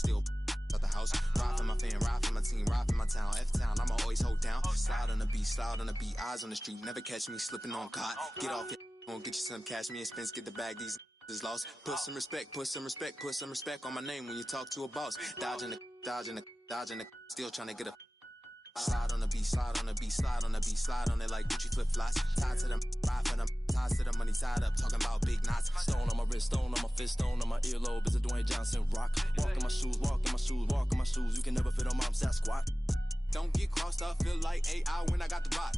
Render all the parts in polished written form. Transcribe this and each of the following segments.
still out the house. Ride for my fan, ride for my team, ride for my town. F-town, I'ma always hold down. Slide on the beat, eyes on the street. Never catch me slipping on cot. Get off it, won't get you some cash. Me and Spence get the bag, these is lost. Put some respect on my name when you talk to a boss. Dodging the, still trying to get a. Slide on the beat, slide on the beat, slide on the beat, slide on it like Gucci flip flops. Tied to them, ride for them, tied to the money, tied up, talking about big knots. Stone on my wrist, stone on my fist, stone on my earlobe. It's a Dwayne Johnson rock. Walk in my shoes, walk in my shoes, walk in my shoes. You can never fit on my Sasquatch. Don't get crossed up, feel like AI when I got the rock.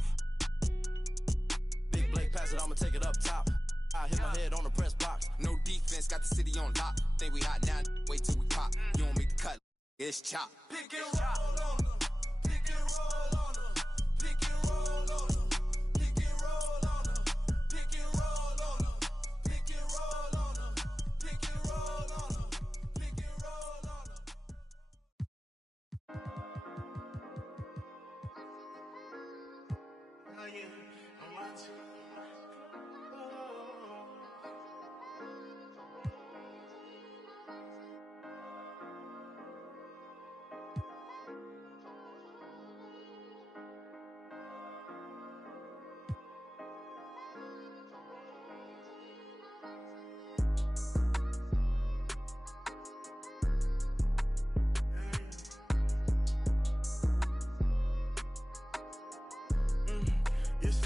Big Blake pass it, I'ma take it up top. I hit my head on the press box. No defense, got the city on lock. Think we hot now, wait till we pop. You don't make the cut, it's chop. Pick and roll on them. Pick and roll on them. Pick and roll on them. Pick and roll on them. Pick and roll on them. Pick and roll on them. Pick and roll on them. Pick and roll on them. Oh yeah, I'm watching.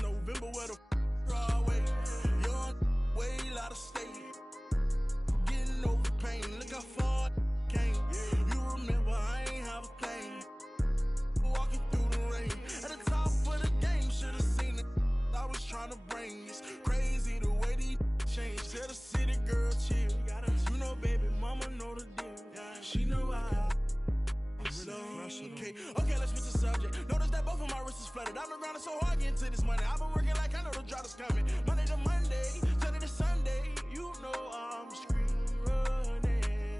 November where the Broadway, young, way out of state, getting over pain. Look how far I came. You remember I ain't have a thing. Walking through the rain at the top of the game, should've seen it. I was trying to bring it's crazy the way these changed. Tell the city girl chill. You know, baby, mama know the deal. She know I. Okay, let's switch the subject. Notice that both of my wrists is flooded. I've been grinding so hard getting to this money. I've been working like I know the drop is coming. Monday to Monday, Sunday to Sunday. You know I'm screaming running.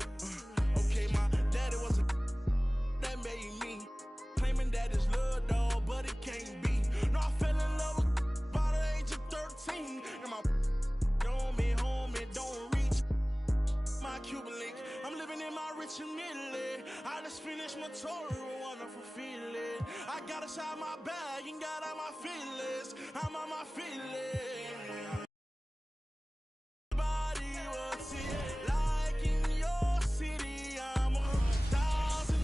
Okay, my daddy was a that made me. Claiming that it's love, dog, but it can't be. No, I fell in love with by the age of 13. And my don't be home, it don't reach my Cuban link. I'm living in my rich and Italy. I just finished my tour, a wonderful feeling. I got inside my bag and got out my feelings. I'm on my feelings. Everybody wants it like in your city. I'm 1,000.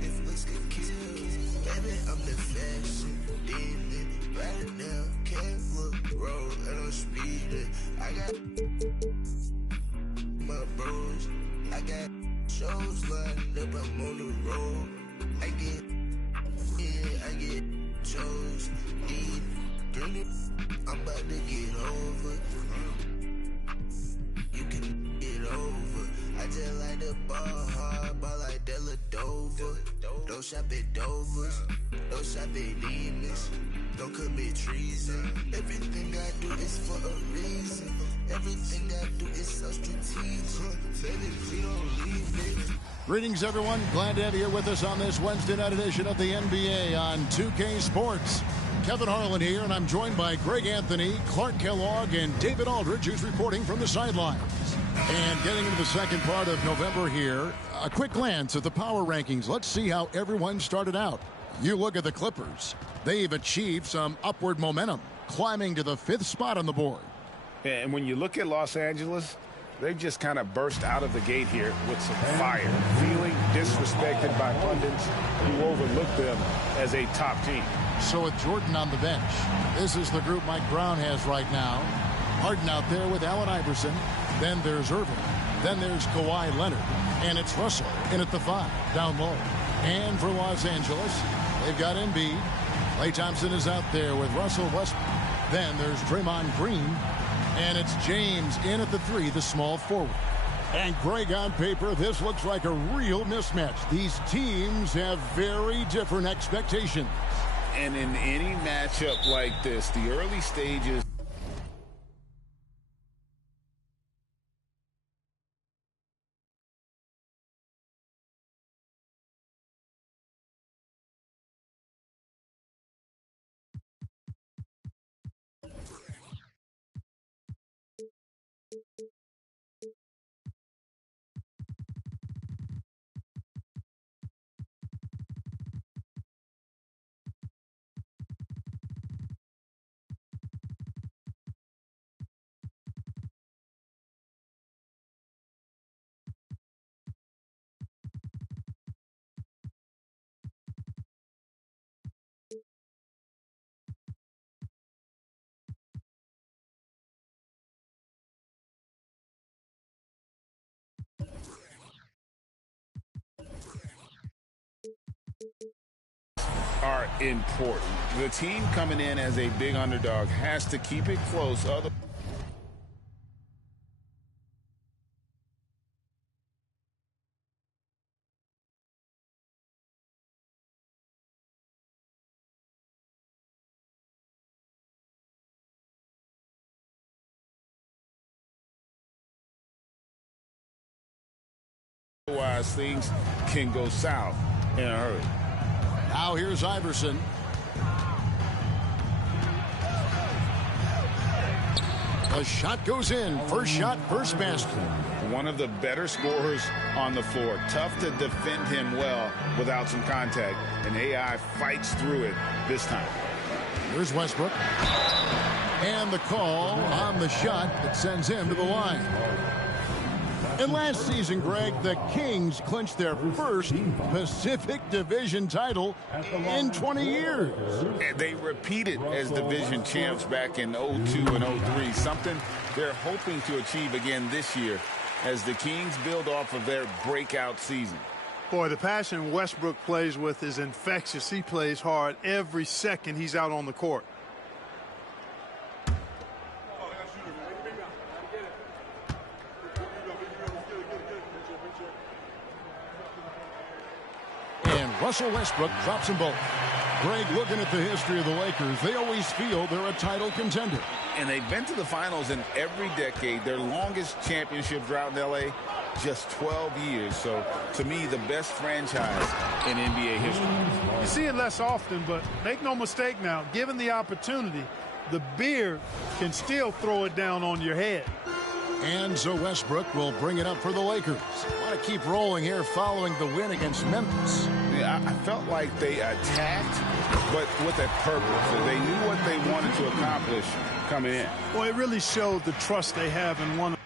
If looks could kill, baby, I'm the fashion demon. Right now, can't look road and I'm speeding. I got my bros, I got shows lined up, I'm on the road. I get chose, deep, bring it, I'm about to get over. You can get over. I just like the ball hard, ball like Della Dover. Don't shop at Dover's, don't shop at Demons. Don't commit treason. Everything I do is for a reason. Everything I do is so strategic. Baby, please don't leave me. Greetings, everyone. Glad to have you here with us on this Wednesday night edition of the NBA on 2K Sports. Kevin Harlan here, and I'm joined by Greg Anthony, Clark Kellogg, and David Aldridge, who's reporting from the sidelines. And getting into the second part of November here, a quick glance at the power rankings. Let's see how everyone started out. You look at the Clippers. They've achieved some upward momentum, climbing to the 5th spot on the board. And when you look at Los Angeles, they've just kind of burst out of the gate here with some fire, feeling disrespected by pundits who overlook them as a top team. So with Jordan on the bench, this is the group Mike Brown has right now. Harden out there with Allen Iverson. Then there's Erving. Then there's Kawhi Leonard. And it's Russell in at the 5, down low. And for Los Angeles, they've got Embiid. Klay Thompson is out there with Russell Westbrook. Then there's Draymond Green. And it's James in at the 3, the small forward. And Greg, on paper, this looks like a real mismatch. These teams have very different expectations. And in any matchup like this, the early stages. Are important. The team coming in as a big underdog has to keep it close. Otherwise, things can go south in a hurry. Now here's Iverson. The shot goes in. First shot, first basket. One of the better scorers on the floor. Tough to defend him well without some contact. And AI fights through it this time. Here's Westbrook. And the call on the shot that sends him to the line. And last season, Greg, the Kings clinched their first Pacific Division title in 20 years. And they repeated as division champs back in 02 and 03, something they're hoping to achieve again this year as the Kings build off of their breakout season. Boy, the passion Westbrook plays with is infectious. He plays hard every second he's out on the court. Russell Westbrook drops them both. Greg, looking at the history of the Lakers, they always feel they're a title contender. And they've been to the finals in every decade. Their longest championship drought in L.A., just 12 years. So, to me, the best franchise in NBA history. You see it less often, but make no mistake now, given the opportunity, the beard can still throw it down on your head. And so Westbrook will bring it up for the Lakers. Want to keep rolling here following the win against Memphis. Yeah, I felt like they attacked, but with a purpose. They knew what they wanted to accomplish coming in. Well, it really showed the trust they have in one.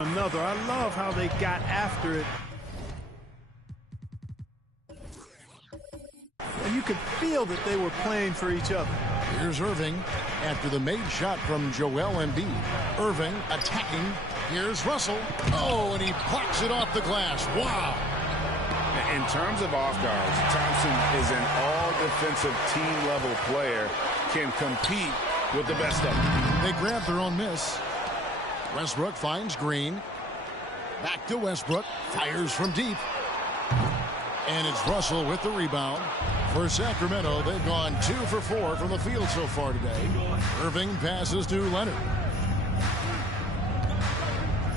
Another. I love how they got after it. And you could feel that they were playing for each other. Here's Erving after the made shot from Joel Embiid. Erving attacking. Here's Russell. Oh, and he blocks it off the glass. Wow. In terms of off guards, Thompson is an all-defensive team-level player, can compete with the best of them. They grab their own miss. Westbrook finds Green. Back to Westbrook. Fires from deep. And it's Russell with the rebound. For Sacramento, they've gone 2 for 4 from the field so far today. Erving passes to Leonard.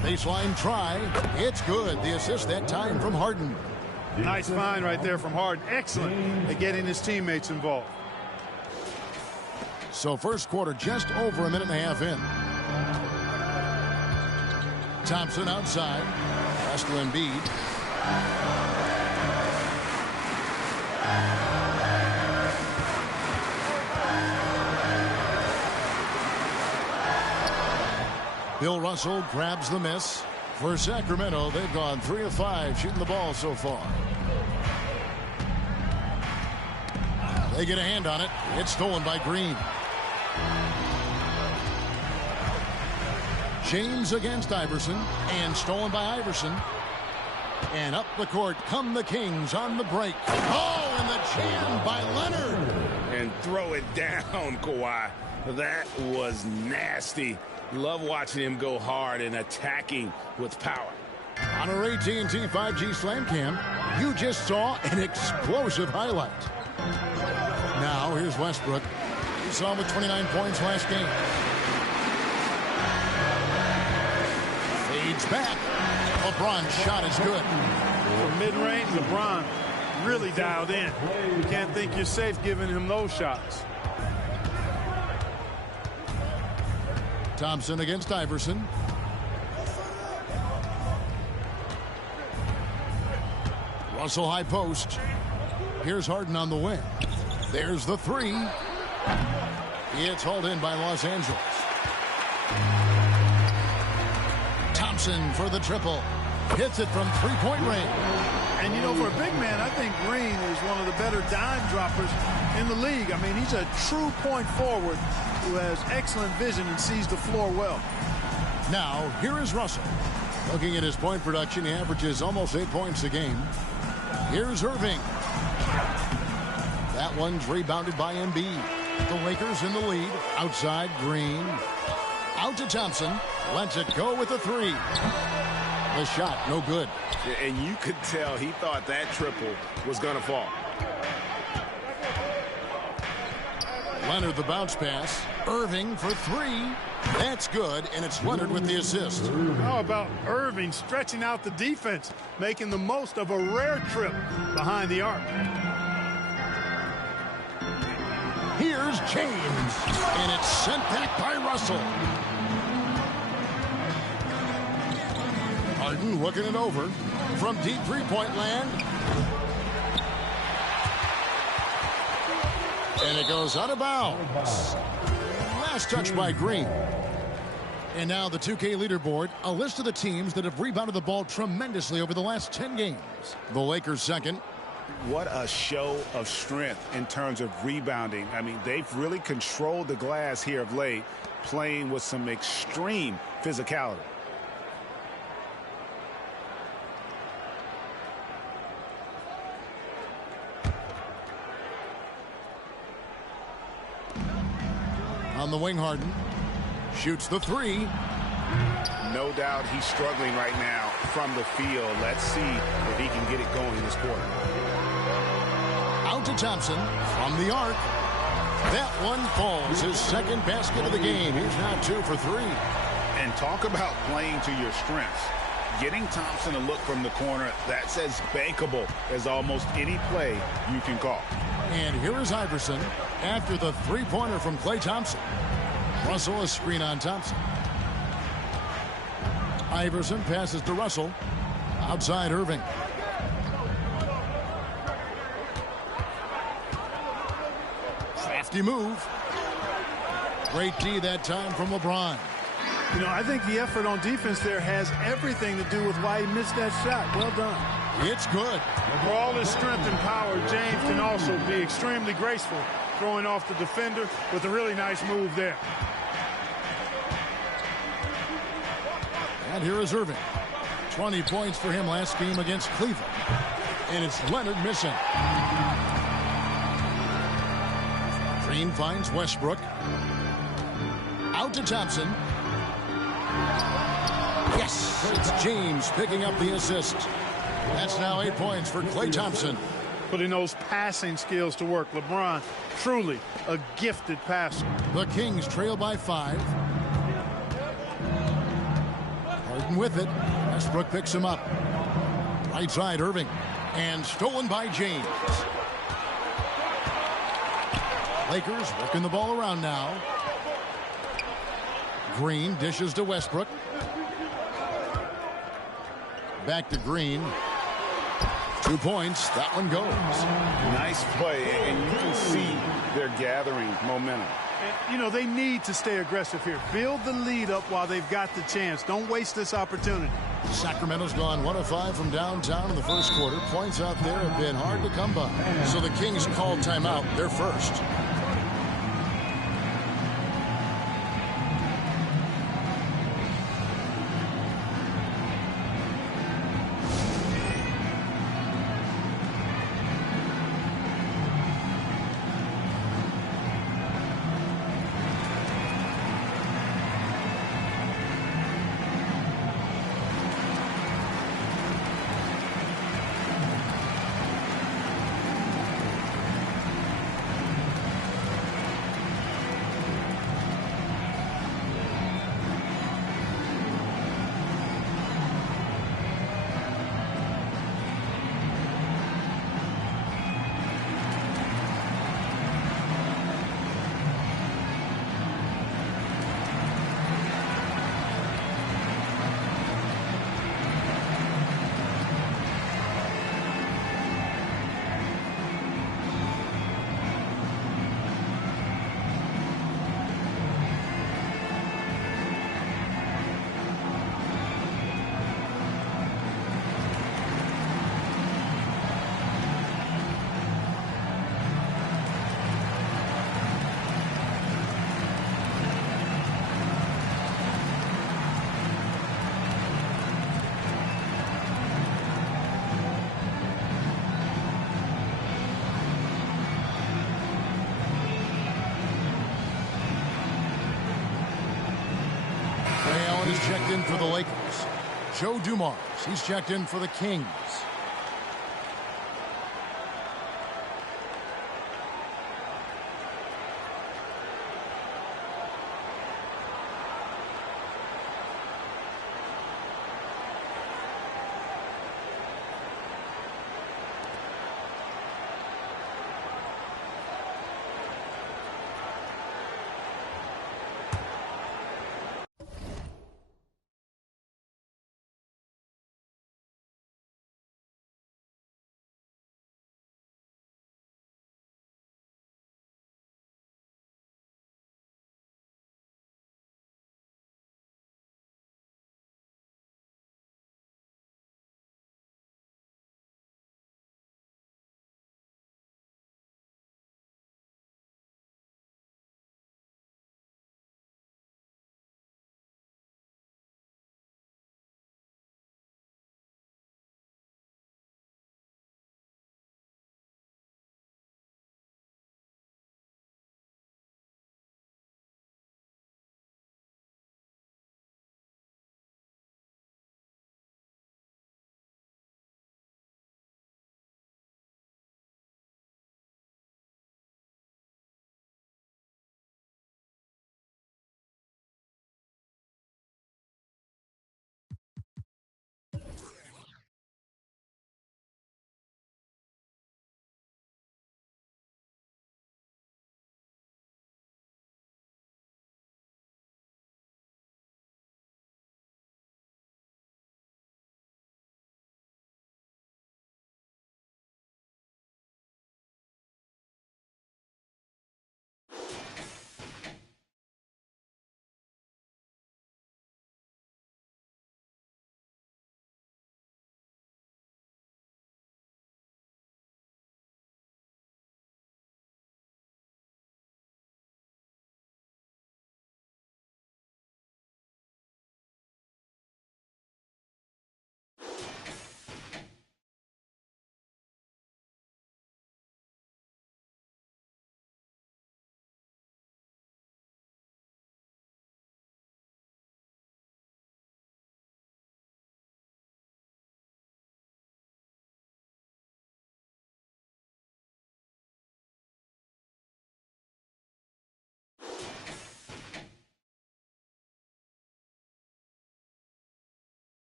Baseline try. It's good. The assist that time from Harden. Nice find right there from Harden. Excellent at getting his teammates involved. So first quarter just over a minute and a half in. Thompson outside. Pass to Embiid. Bill Russell grabs the miss. For Sacramento, they've gone 3 of 5 shooting the ball so far. They get a hand on it. It's stolen by Green. James against Iverson, and stolen by Iverson. And up the court come the Kings on the break. Oh, and the jam by Leonard. And throw it down, Kawhi. That was nasty. Love watching him go hard and attacking with power. On our AT&T 5G Slam Cam, you just saw an explosive highlight. Now, here's Westbrook. We saw him with 29 points last game. Fades back. LeBron's shot is good. For mid-range, LeBron really dialed in. You can't think you're safe giving him those shots. Thompson against Iverson. Russell high post. Here's Harden on the wing. There's the three. It's hauled in by Los Angeles. Thompson for the triple. Hits it from three-point range. And, you know, for a big man, I think Green is one of the better dime droppers in the league. I mean, he's a true point forward who has excellent vision and sees the floor well. Now, here is Russell. Looking at his point production, he averages almost 8 points a game. Here's Erving. That one's rebounded by Embiid. The Lakers in the lead. Outside, Green. Out to Thompson. Lets it go with the three. The shot, no good. And you could tell he thought that triple was going to fall. Leonard the bounce pass. Erving for three. That's good, and it's Leonard with the assist. How about Erving stretching out the defense, making the most of a rare trip behind the arc. Here's James, and it's sent back by Russell. Harden looking it over from deep three-point land. And it goes out of bounds. Last touch by Green. And now the 2K leaderboard, a list of the teams that have rebounded the ball tremendously over the last 10 games. The Lakers second. What a show of strength in terms of rebounding. I mean, they've really controlled the glass here of late, playing with some extreme physicality. On the wing, Harden shoots the three. No doubt he's struggling right now from the field. Let's see if he can get it going this quarter. Out to Thompson from the arc. That one falls. His second basket of the game. He's now 2 for 3. And talk about playing to your strengths. Getting Thompson a look from the corner, that's as bankable as almost any play you can call. And here is Iverson after the three-pointer from Klay Thompson. Russell a screen on Thompson. Iverson passes to Russell. Outside Erving. Crafty move. Great D that time from LeBron. You know, I think the effort on defense there has everything to do with why he missed that shot. Well done. It's good. For all his strength and power, James can also be extremely graceful, throwing off the defender with a really nice move there. And here is Erving. 20 points for him last game against Cleveland. And it's Leonard missing. Green finds Westbrook. Out to Thompson. Yes! It's James picking up the assist. That's now 8 points for Klay Thompson. Putting those passing skills to work. LeBron, truly a gifted passer. The Kings trail by 5. Harden with it. Westbrook picks him up. Right side, Erving. And stolen by James. Lakers working the ball around now. Green dishes to Westbrook. Back to Green. 2 points. That one goes. Nice play, and you can see they're gathering momentum. And, you know, they need to stay aggressive here. Build the lead up while they've got the chance. Don't waste this opportunity. Sacramento's gone 1 of 5 from downtown in the first quarter. Points out there have been hard to come by. So the Kings call timeout. They're first. He's checked in for the Lakers. Joe Dumars, he's checked in for the Kings.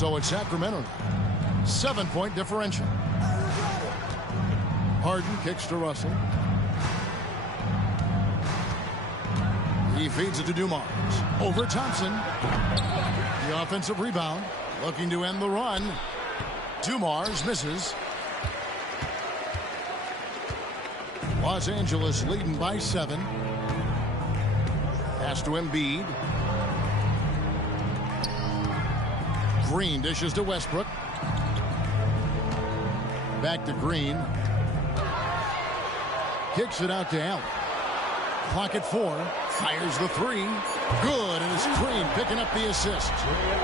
So it's Sacramento now. 7-point differential. Harden kicks to Russell. He feeds it to Dumars. Over Thompson. The offensive rebound. Looking to end the run. Dumars misses. Los Angeles leading by 7. Pass to Embiid. Green dishes to Westbrook. Back to Green. Kicks it out to Allen. Clock at 4. Fires the 3. Good, and it's Green picking up the assist.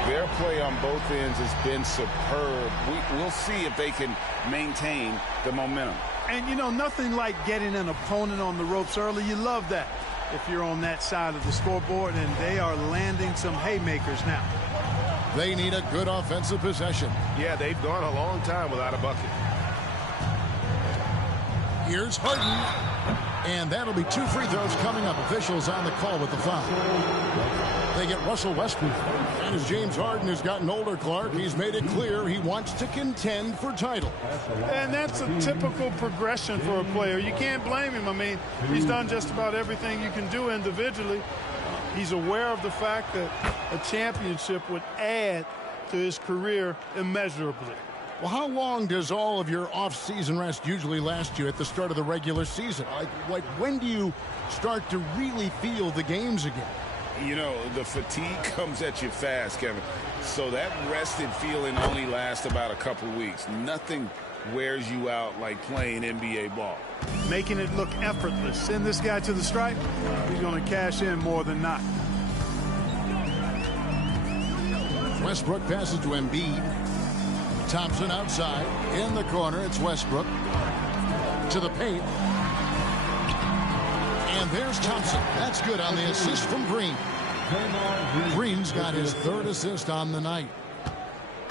Their play on both ends has been superb. We'll see if they can maintain the momentum. And, you know, nothing like getting an opponent on the ropes early. You love that if you're on that side of the scoreboard, and they are landing some haymakers now. They need a good offensive possession. Yeah, they've gone a long time without a bucket. Here's Harden. And that'll be 2 free throws coming up. Officials on the call with the foul. They get Russell Westbrook. And as James Harden has gotten older, Clark, he's made it clear he wants to contend for title. And that's a typical progression for a player. You can't blame him. I mean, he's done just about everything you can do individually. He's aware of the fact that a championship would add to his career immeasurably. Well, how long does all of your off-season rest usually last you at the start of the regular season? Like when do you start to really feel the games again? You know, the fatigue comes at you fast, Kevin. So that rested feeling only lasts about a couple weeks. Nothing wears you out like playing NBA ball. Making it look effortless. Send this guy to the stripe. He's going to cash in more than not. Westbrook passes to Embiid. Thompson outside. In the corner, it's Westbrook. To the paint. And there's Thompson. That's good on the assist from Green. Green's got his 3rd assist on the night.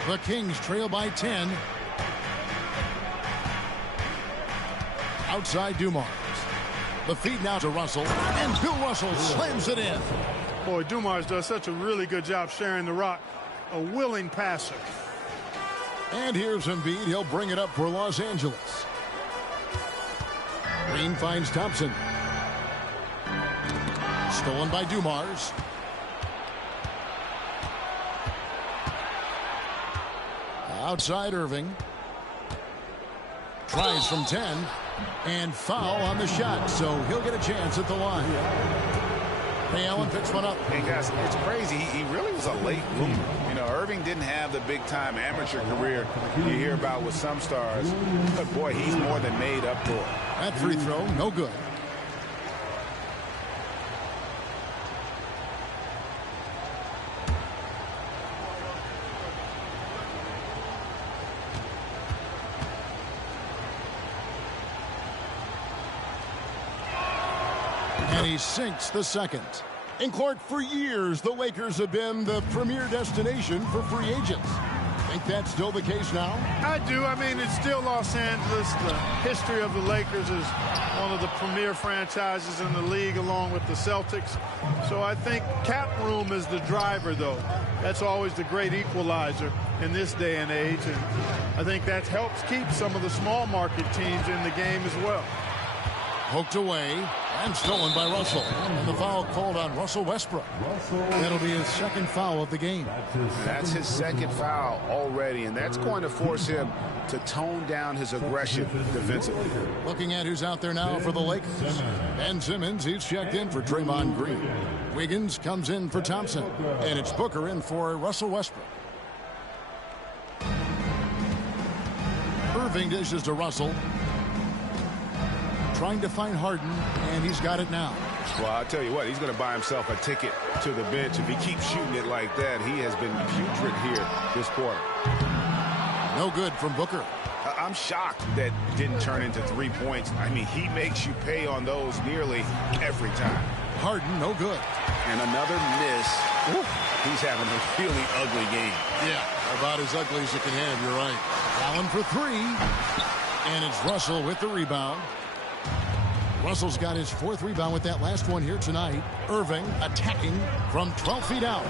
The Kings trail by 10. Outside Dumars. The feed now to Russell. And Bill Russell slams it in. Boy, Dumars does such a really good job sharing the rock. A willing passer. And here's Embiid. He'll bring it up for Los Angeles. Green finds Thompson. Stolen by Dumars. Outside Erving. Tries from 10. And foul on the shot. So he'll get a chance at the line. Hey, Allen picks one up. Hey, guys, it's crazy. He really was a late bloomer. You know, Erving didn't have the big-time amateur career you hear about with some stars. But, boy, he's more than made up for it. That free throw, no good. And he sinks the second. And Clark, for years, the Lakers have been the premier destination for free agents. Think that's still the case now? I do. I mean, it's still Los Angeles. The history of the Lakers is one of the premier franchises in the league, along with the Celtics. So I think cap room is the driver, though. That's always the great equalizer in this day and age. And I think that helps keep some of the small market teams in the game as well. Poked away and stolen by Russell. And the foul called on Russell Westbrook. That'll be his 2nd foul of the game. That's his 2nd foul already, and that's going to force him to tone down his aggression defensively. Looking at who's out there now for the Lakers. Ben Simmons, he's checked in for Draymond Green. Wiggins comes in for Thompson. And it's Booker in for Russell Westbrook. Erving dishes to Russell. Trying to find Harden, and he's got it now. Well, I'll tell you what, he's going to buy himself a ticket to the bench. If he keeps shooting it like that, he has been putrid here this quarter. No good from Booker. I'm shocked that didn't turn into 3 points. I mean, he makes you pay on those nearly every time. Harden, no good. And another miss. Woo. He's having a really ugly game. Yeah, about as ugly as you can have, you're right. Allen for 3. And it's Russell with the rebound. Russell's got his 4th rebound with that last one here tonight. Erving attacking from 12 feet out.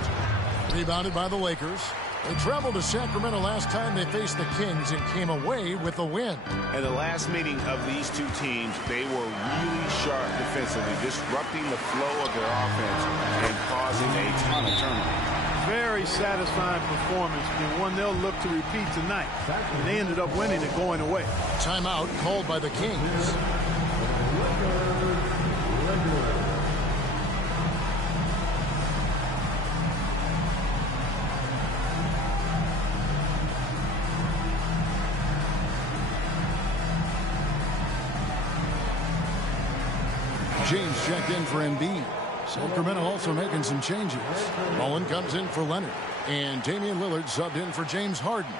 Rebounded by the Lakers. They traveled to Sacramento last time they faced the Kings and came away with a win. In the last meeting of these two teams, they were really sharp defensively, disrupting the flow of their offense and causing a ton of turnovers. Very satisfying performance, and one they'll look to repeat tonight. And they ended up winning and going away. Timeout called by the Kings. James checked in for Embiid. Sacramento also making some changes. Mullen comes in for Leonard. And Damian Lillard subbed in for James Harden.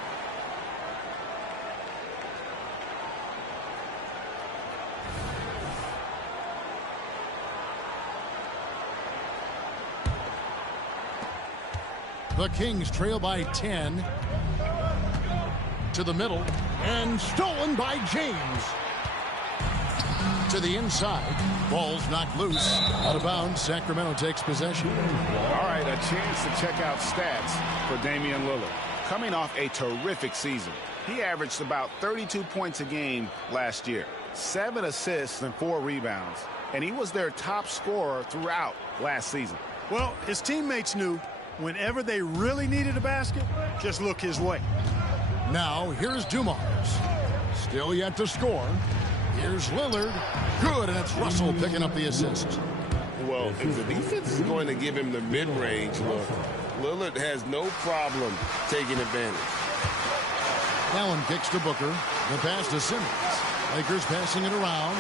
The Kings trail by 10. To the middle. And stolen by James. To the inside. Ball's knocked loose. Out of bounds. Sacramento takes possession. All right, a chance to check out stats for Damian Lillard. Coming off a terrific season. He averaged about 32 points a game last year. 7 assists and 4 rebounds. And he was their top scorer throughout last season. Well, his teammates knew whenever they really needed a basket, just look his way. Now, here's Dumars. Still yet to score. Here's Lillard. Good, and it's Russell picking up the assist. Well, if the defense is going to give him the mid-range look, Lillard has no problem taking advantage. Allen kicks to Booker. The pass to Simmons. Lakers passing it around.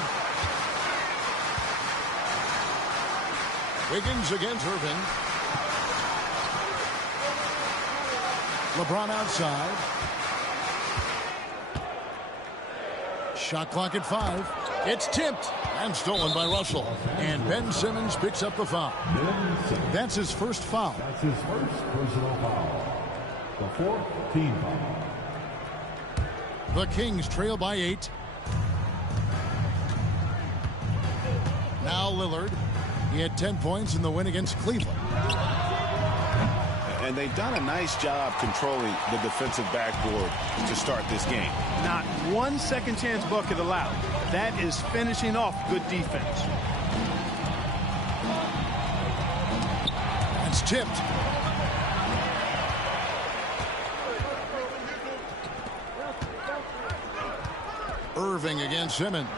Wiggins against Erving. LeBron outside. Shot clock at 5. It's tipped and stolen by Russell. And Ben Simmons picks up the foul. That's his first foul. That's his first personal foul. The 4th team foul. The Kings trail by 8. Now Lillard. He had 10 points in the win against Cleveland. And they've done a nice job controlling the defensive backboard to start this game. Not one second chance bucket allowed. That is finishing off good defense. It's tipped. Erving against Simmons.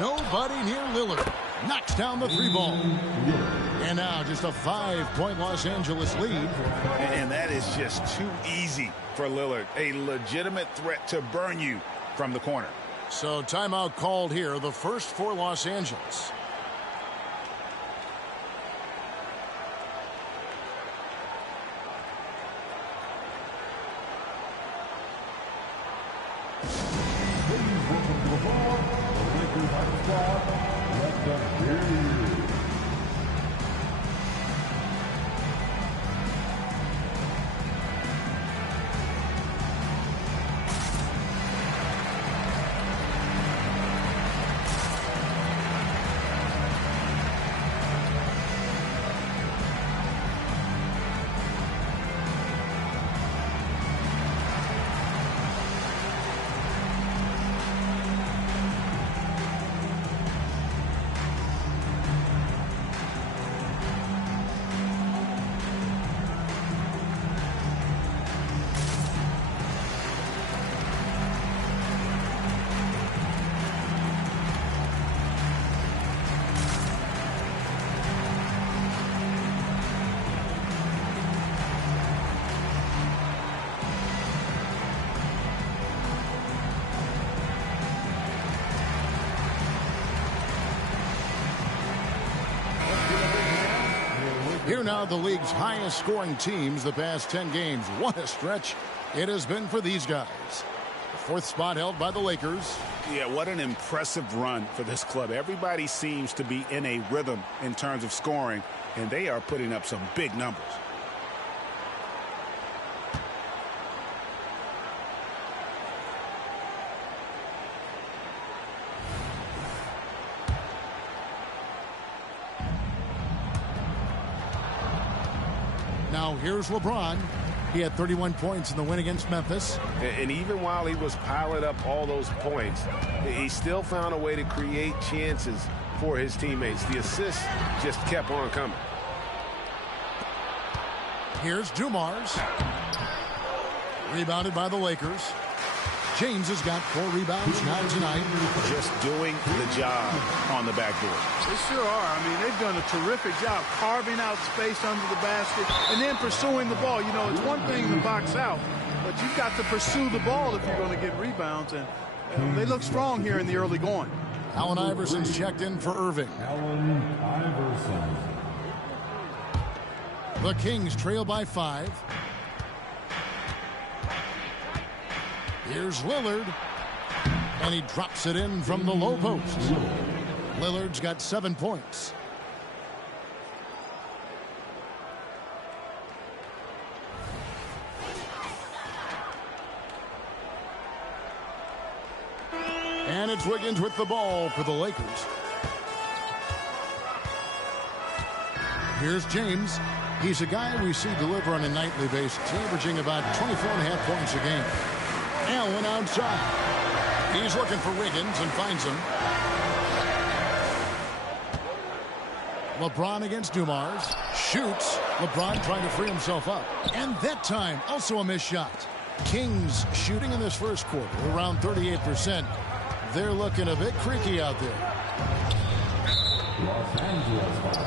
Nobody near Lillard. Knocks down the 3 ball. And now just a 5-point Los Angeles lead. And that is just too easy for Lillard. A legitimate threat to burn you from the corner. So timeout called here, the first for Los Angeles. Here now the league's highest scoring teams the past 10 games. What a stretch it has been for these guys. The 4th spot held by the Lakers. Yeah, what an impressive run for this club. Everybody seems to be in a rhythm in terms of scoring, and they are putting up some big numbers. Now here's LeBron. He had 31 points in the win against Memphis. And even while he was piling up all those points, he still found a way to create chances for his teammates. The assists just kept on coming. Here's Dumars. Rebounded by the Lakers. James has got 4 rebounds now tonight. Just doing the job on the backboard. They sure are. I mean, they've done a terrific job carving out space under the basket and then pursuing the ball. You know, it's one thing to box out, but you've got to pursue the ball if you're going to get rebounds. And they look strong here in the early going. Allen Iverson's checked in for Erving. Allen Iverson. The Kings trail by 5. Here's Lillard, and he drops it in from the low post. Lillard's got 7 points. And it's Wiggins with the ball for the Lakers. Here's James. He's a guy we see deliver on a nightly basis, averaging about 24.5 points a game. Allen outside. He's looking for Wiggins and finds him. LeBron against Dumars. Shoots. LeBron trying to free himself up. And that time, also a missed shot. Kings shooting in this first quarter around 38%. They're looking a bit creaky out there. Los Angeles.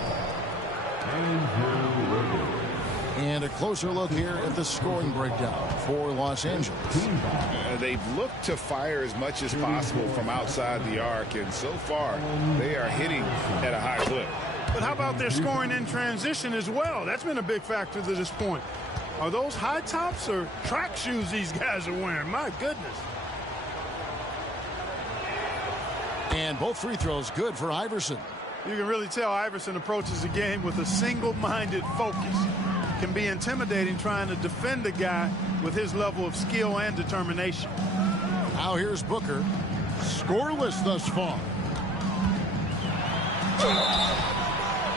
And a closer look here at the scoring breakdown for Los Angeles. They've looked to fire as much as possible from outside the arc, and so far they are hitting at a high clip. But how about their scoring in transition as well? That's been a big factor to this point. Are those high tops or track shoes these guys are wearing? My goodness. And both free throws good for Iverson. You can really tell Iverson approaches the game with a single-minded focus. Can be intimidating trying to defend a guy with his level of skill and determination. Now here's Booker. Scoreless thus far.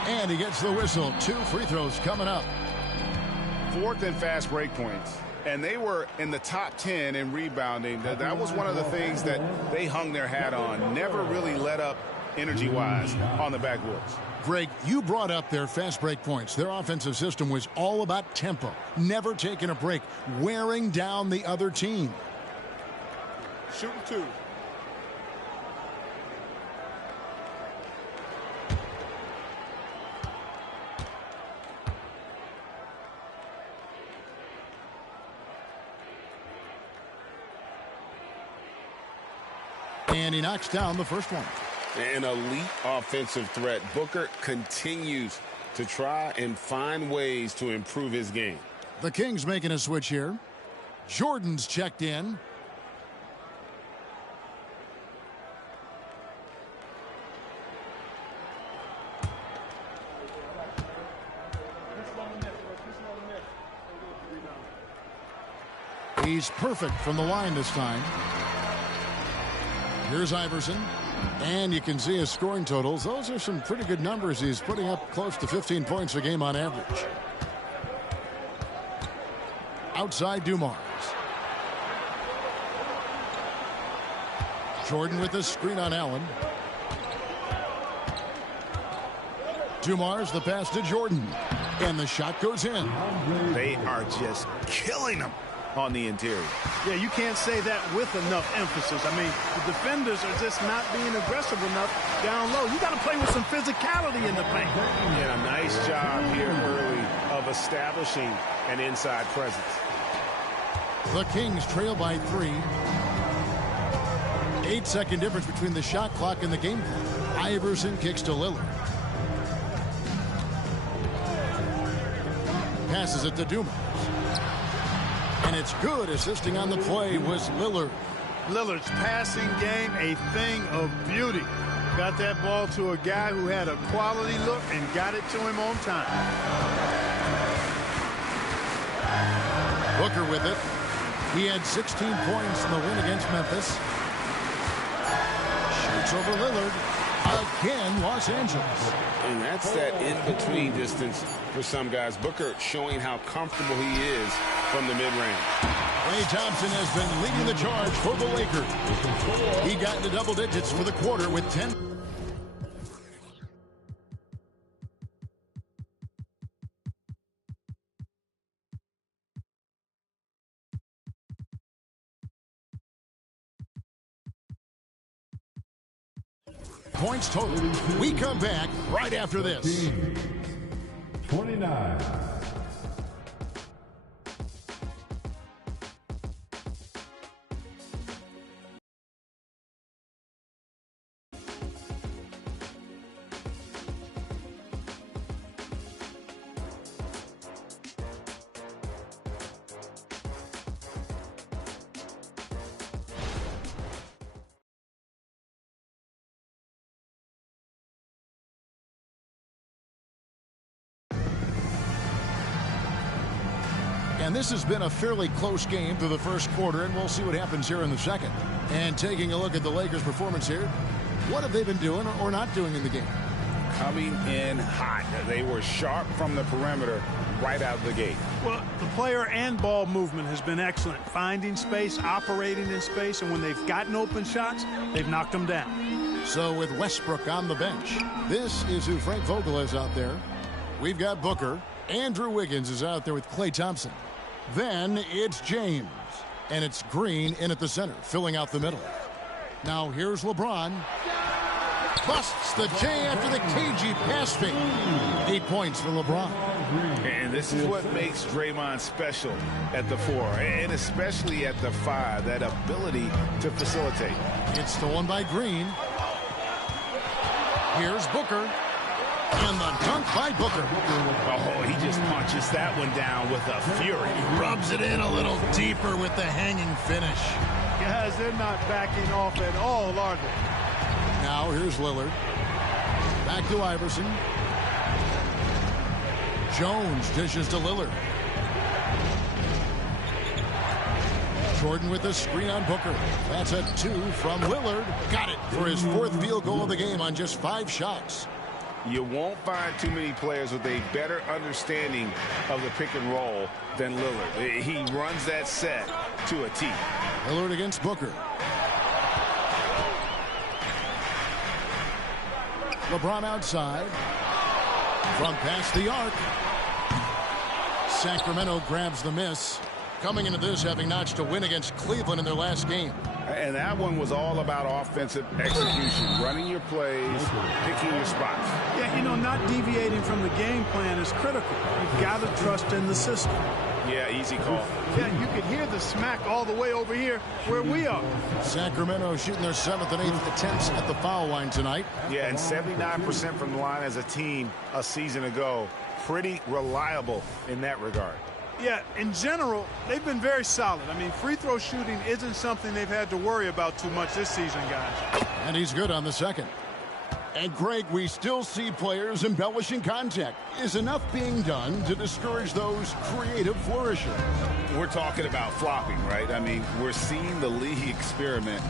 And he gets the whistle. 2 free throws coming up. 4th and fast break points. And they were in the top 10 in rebounding. That was one of the things that they hung their hat on. Never really let up energy-wise on the backboards. Greg, you brought up their fast break points. Their offensive system was all about tempo, never taking a break, wearing down the other team. Shooting 2. And he knocks down the first one. An elite offensive threat. Booker continues to try and find ways to improve his game. The Kings making a switch here. Jordan's checked in. He's perfect from the line this time. Here's Iverson. And you can see his scoring totals. Those are some pretty good numbers. He's putting up close to 15 points a game on average. Outside Dumars. Jordan with the screen on Allen. Dumars, the pass to Jordan. And the shot goes in. They are just killing them on the interior. Yeah, you can't say that with enough emphasis. I mean, the defenders are just not being aggressive enough down low. You got to play with some physicality in the paint. Yeah, a nice job here early of establishing an inside presence. The Kings trail by 3. 8-second difference between the shot clock and the game clock. Iverson kicks to Lillard. Passes it to Dumars. And it's good. Assisting on the play was Lillard. Lillard's passing game, a thing of beauty. Got that ball to a guy who had a quality look and got it to him on time. Booker with it. He had 16 points in the win against Memphis. Shoots over Lillard. Again, Los Angeles. And that's that in-between distance for some guys. Booker showing how comfortable he is from the mid-range. Klay Thompson has been leading the charge for the Lakers. He got into double digits for the quarter with 10. Points total. We come back right after this. 29. And this has been a fairly close game through the first quarter, and we'll see what happens here in the second. And taking a look at the Lakers' performance here, what have they been doing or not doing in the game? Coming in hot. They were sharp from the perimeter right out of the gate. Well, the player and ball movement has been excellent. Finding space, operating in space, and when they've gotten open shots, they've knocked them down. So with Westbrook on the bench, this is who Frank Vogel is out there. We've got Booker. Andrew Wiggins is out there with Klay Thompson. Then it's James. And it's Green in at the center, filling out the middle. Now here's LeBron. Busts the J after the cagey pass fake. 8 points for LeBron. And this is what makes Draymond special at the 4, and especially at the 5, that ability to facilitate. It's stolen by Green. Here's Booker. And the dunk by Booker. Oh, he just punches that one down with a fury. Rubs it in a little deeper with the hanging finish. Guys, they're not backing off at all, are they? Now here's Lillard. Back to Iverson. Jones dishes to Lillard. Jordan with the screen on Booker. That's a 2 from Lillard. Got it for his 4th field goal of the game on just 5 shots. You won't find too many players with a better understanding of the pick and roll than Lillard. He runs that set to a T. Lillard against Booker. LeBron outside. From past the arc. Sacramento grabs the miss. Coming into this, having notched a win against Cleveland in their last game. And that one was all about offensive execution, running your plays, picking your spots. Yeah, you know, not deviating from the game plan is critical. You've got to trust in the system. Yeah, easy call. Yeah, you can hear the smack all the way over here where we are. Sacramento shooting their 7th and 8th attempts at the foul line tonight. Yeah, and 79% from the line as a team a season ago. Pretty reliable in that regard. Yeah, in general, they've been very solid. I mean, free throw shooting isn't something they've had to worry about too much this season, guys. And he's good on the second. And Greg, we still see players embellishing contact. Is enough being done to discourage those creative flourishes? We're talking about flopping, right? I mean, we're seeing the league experiment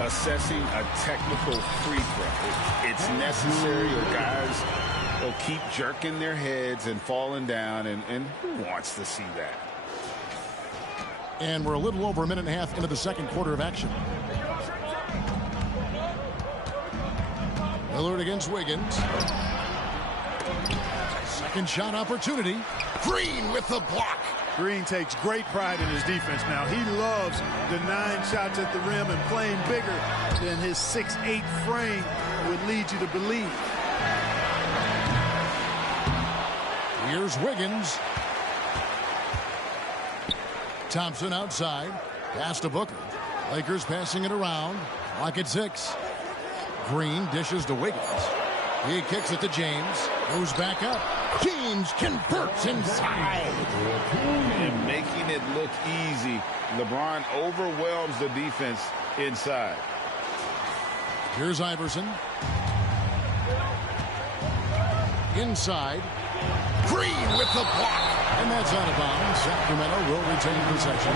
assessing a technical free throw. It's necessary, or guys will keep jerking their heads and falling down, and who wants to see that? And we're a little over a minute and a half into the second quarter of action. Lillard against Wiggins. Second shot opportunity. Green with the block. Green takes great pride in his defense now. He loves denying shots at the rim and playing bigger than his 6'8" frame would lead you to believe. Here's Wiggins. Thompson outside. Pass to Booker. Lakers passing it around. Clock at 6. Green dishes to Wiggins. He kicks it to James. Goes back up. James converts inside. And making it look easy. LeBron overwhelms the defense inside. Here's Iverson. Inside. Green with the block. And that's out of bounds. Sacramento will retain possession.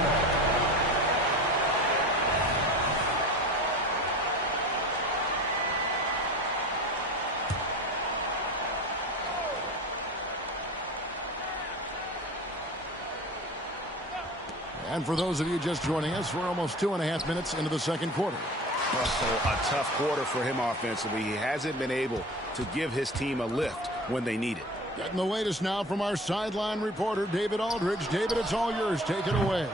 And for those of you just joining us, we're almost 2.5 minutes into the second quarter. Also, a tough quarter for him offensively. He hasn't been able to give his team a lift when they need it. Getting the latest now from our sideline reporter, David Aldridge. David, it's all yours. Take it away.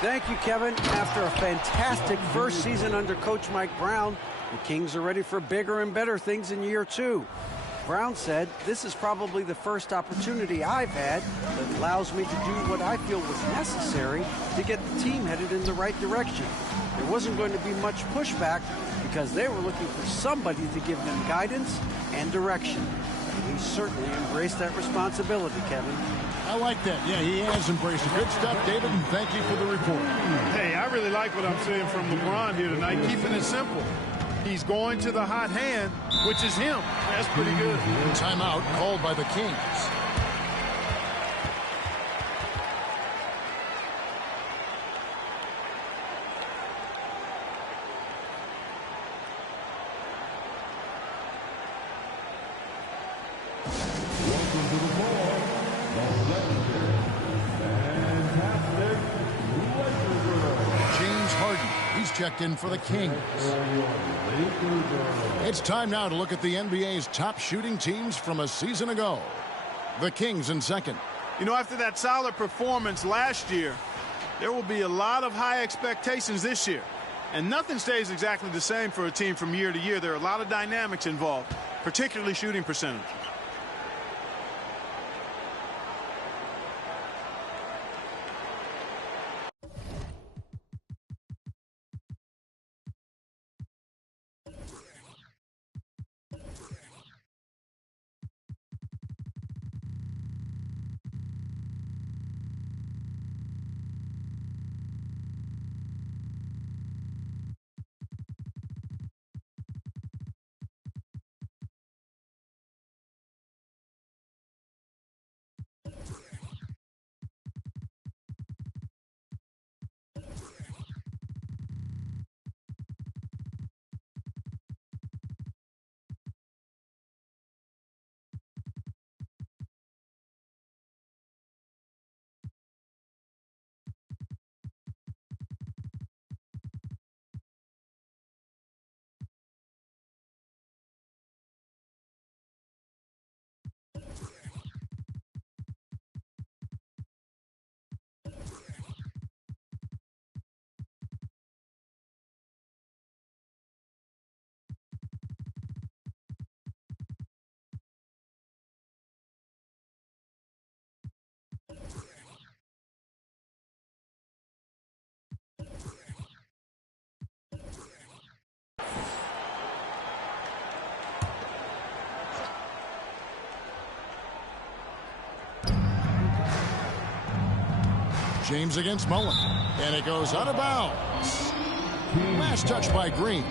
Thank you, Kevin. After a fantastic first season under Coach Mike Brown, the Kings are ready for bigger and better things in year 2. Brown said, "This is probably the first opportunity I've had that allows me to do what I feel was necessary to get the team headed in the right direction. There wasn't going to be much pushback because they were looking for somebody to give them guidance and direction." And he certainly embraced that responsibility, Kevin. I like that. Yeah, he has embraced it. Good stuff, David, and thank you for the report. Hey, I really like what I'm seeing from LeBron here tonight, keeping it simple. He's going to the hot hand, which is him. That's pretty good. Timeout called by the Kings. Checked in for the Kings. It's time now to look at the NBA's top shooting teams from a season ago. The Kings in second. You know, after that solid performance last year, there will be a lot of high expectations this year. And nothing stays exactly the same for a team from year to year. There are a lot of dynamics involved, particularly shooting percentage. James against Mullen. And it goes out of bounds. Last touch by Green.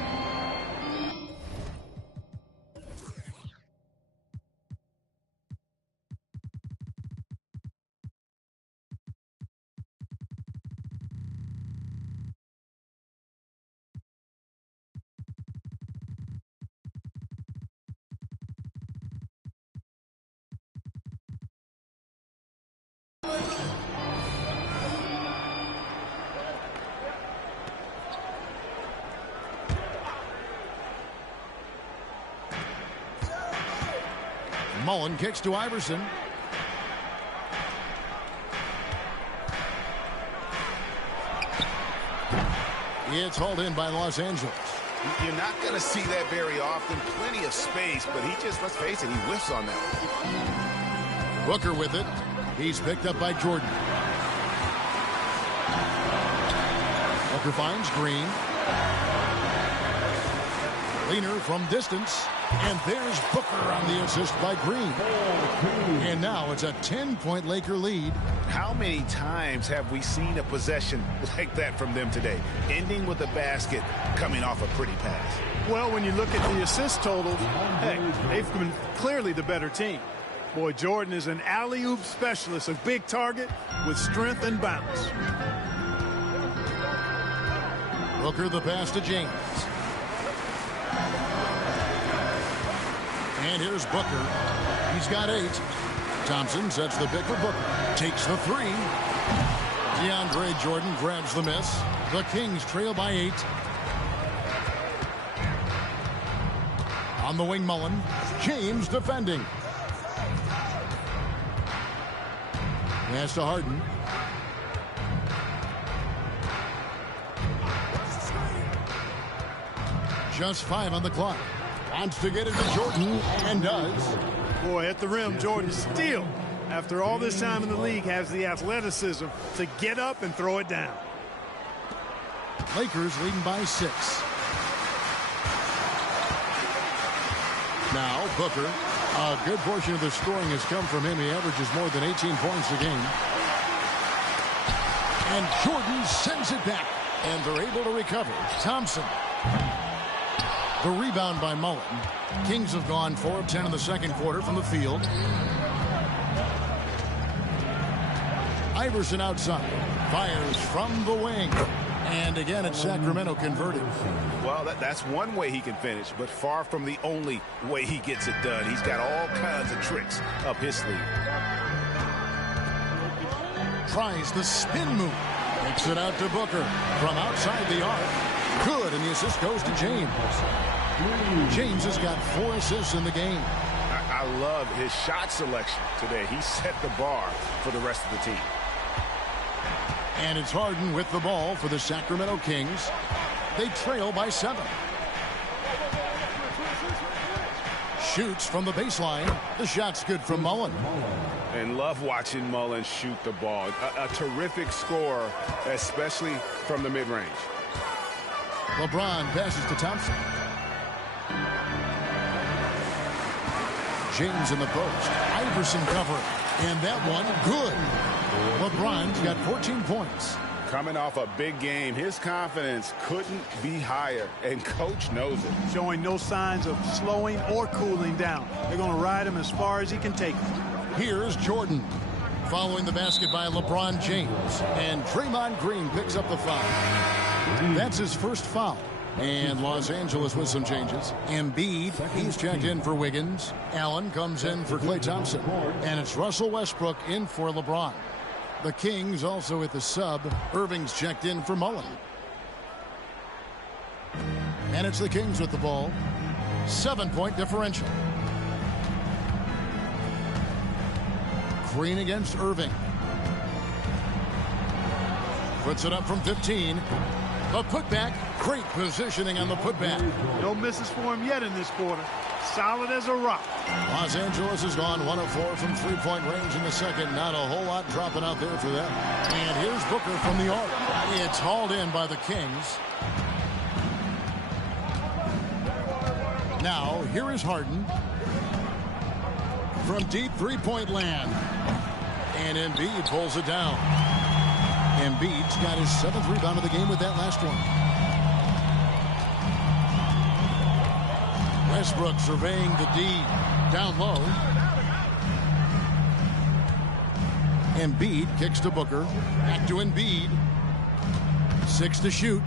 Mullen kicks to Iverson. It's hauled in by Los Angeles. You're not going to see that very often. Plenty of space, but he just, let's face it, he whiffs on that one. Booker with it. He's picked up by Jordan. Booker finds Green. Leonard from distance. And there's Booker on the assist by Green. And now it's a 10-point Laker lead. How many times have we seen a possession like that from them today? Ending with a basket, coming off a pretty pass. Well, when you look at the assist totals, hey, they've been clearly the better team. Boy, Jordan is an alley-oop specialist, a big target with strength and bounce. Booker the pass to James. And here's Booker. He's got 8. Thompson sets the pick for Booker. Takes the 3. DeAndre Jordan grabs the miss. The Kings trail by 8. On the wing, Mullen. James defending. Pass to Harden. Just 5 on the clock. Wants to get it to Jordan, and does. Boy, at the rim, Jordan still, after all this time in the league, has the athleticism to get up and throw it down. Lakers leading by 6. Now, Booker. A good portion of the scoring has come from him. He averages more than 18 points a game. And Jordan sends it back. And they're able to recover. Thompson. The rebound by Mullen. Kings have gone 4 of 10 in the second quarter from the field. Iverson outside. Fires from the wing. And again, it's Sacramento converted. Well, that's one way he can finish, but far from the only way he gets it done. He's got all kinds of tricks up his sleeve. Tries the spin move. Takes it out to Booker from outside the arc. Good, and the assist goes to James. James has got 4 assists in the game. I love his shot selection today. He set the bar for the rest of the team. And it's Harden with the ball for the Sacramento Kings. They trail by 7. Shoots from the baseline. The shot's good from Mullen. And love watching Mullen shoot the ball. A terrific scorer, especially from the mid-range. LeBron passes to Thompson. James in the post. Iverson covering. And that one, good. LeBron's got 14 points. Coming off a big game, his confidence couldn't be higher, and coach knows it. Showing no signs of slowing or cooling down. They're going to ride him as far as he can take him. Here's Jordan. Following the basket by LeBron James. And Draymond Green picks up the foul. That's his first foul. And Los Angeles with some changes. Embiid, he's checked in for Wiggins. Allen comes in for Klay Thompson. And it's Russell Westbrook in for LeBron. The Kings also at the sub. Erving's checked in for Mullen. And it's the Kings with the ball. 7-point differential. Green against Erving. Puts it up from 15. The putback. Great positioning on the putback. No misses for him yet in this quarter. Solid as a rock. Los Angeles has gone 1 of 4 from three-point range in the second. Not a whole lot dropping out there for them. And here's Booker from the arc. It's hauled in by the Kings. Now, here is Harden. From deep three-point land. And Embiid pulls it down. Embiid's got his 7th rebound of the game with that last one. Westbrook surveying the D down low. Embiid kicks to Booker. Back to Embiid. 6 to shoot.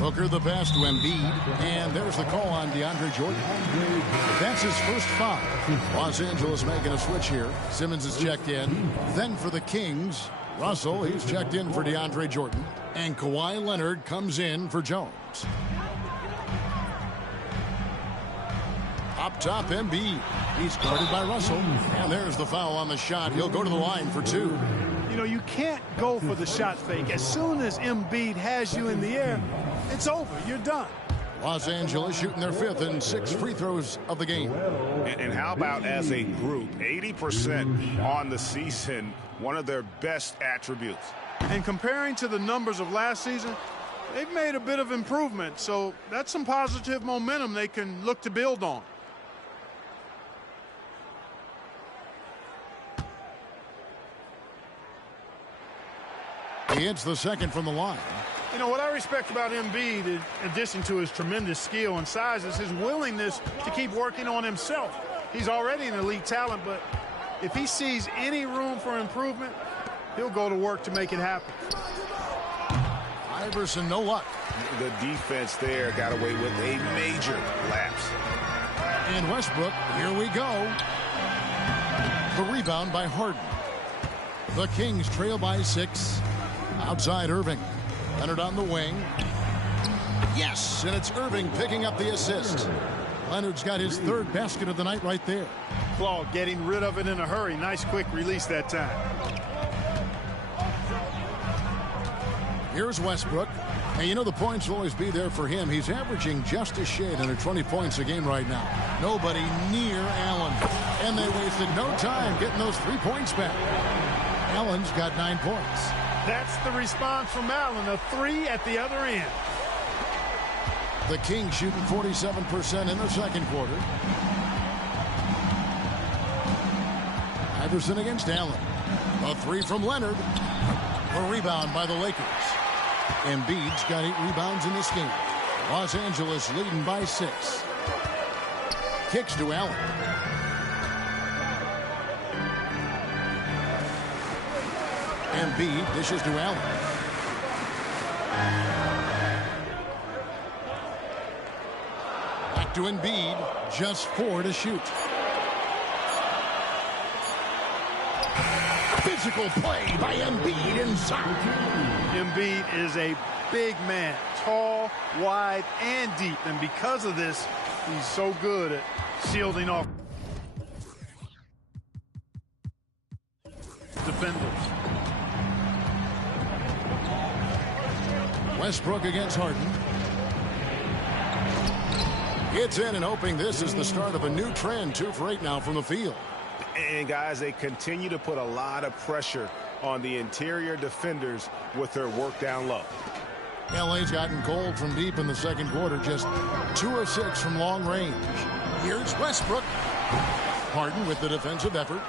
Booker the pass to Embiid. And there's the call on DeAndre Jordan. That's his first foul. Los Angeles making a switch here. Simmons is checked in. Then for the Kings, Russell, he's checked in for DeAndre Jordan. And Kawhi Leonard comes in for Jones. Up top, Embiid. He's guarded by Russell. And there's the foul on the shot. He'll go to the line for 2. You know, you can't go for the shot fake. As soon as Embiid has you in the air, it's over. You're done. Los Angeles shooting their 5th and 6th free throws of the game. And how about as a group? 80% on the season, one of their best attributes. And comparing to the numbers of last season, they've made a bit of improvement. So that's some positive momentum they can look to build on. He hits the second from the line. You know, what I respect about Embiid, in addition to his tremendous skill and size, is his willingness to keep working on himself. He's already an elite talent, but if he sees any room for improvement, he'll go to work to make it happen. Iverson, no luck. The defense there got away with a major lapse. And Westbrook, here we go. The rebound by Harden. The Kings trail by 6. Outside Erving. Leonard on the wing. Yes, and it's Erving picking up the assist. Leonard's got his third basket of the night right there. Klaw getting rid of it in a hurry. Nice quick release that time. Here's Westbrook. And you know the points will always be there for him. He's averaging just a shade under 20 points a game right now. Nobody near Allen. And they wasted no time getting those 3 points back. Allen's got 9 points. That's the response from Allen. A 3 at the other end. The Kings shooting 47% in the second quarter. Iverson against Allen. A 3 from Leonard. A rebound by the Lakers. Embiid's got 8 rebounds in this game. Los Angeles leading by 6. Kicks to Allen. Embiid dishes to Allen. Back to Embiid. Just 4 to shoot. Physical play by Embiid inside. Embiid is a big man, tall, wide, and deep. And because of this, he's so good at shielding off defenders. Westbrook against Harden. Gets in and hoping this is the start of a new trend. 2 for 8 now from the field. And guys, they continue to put a lot of pressure on the interior defenders with their work down low. LA's gotten cold from deep in the second quarter. Just 2 of 6 from long range. Here's Westbrook. Harden with the defensive effort.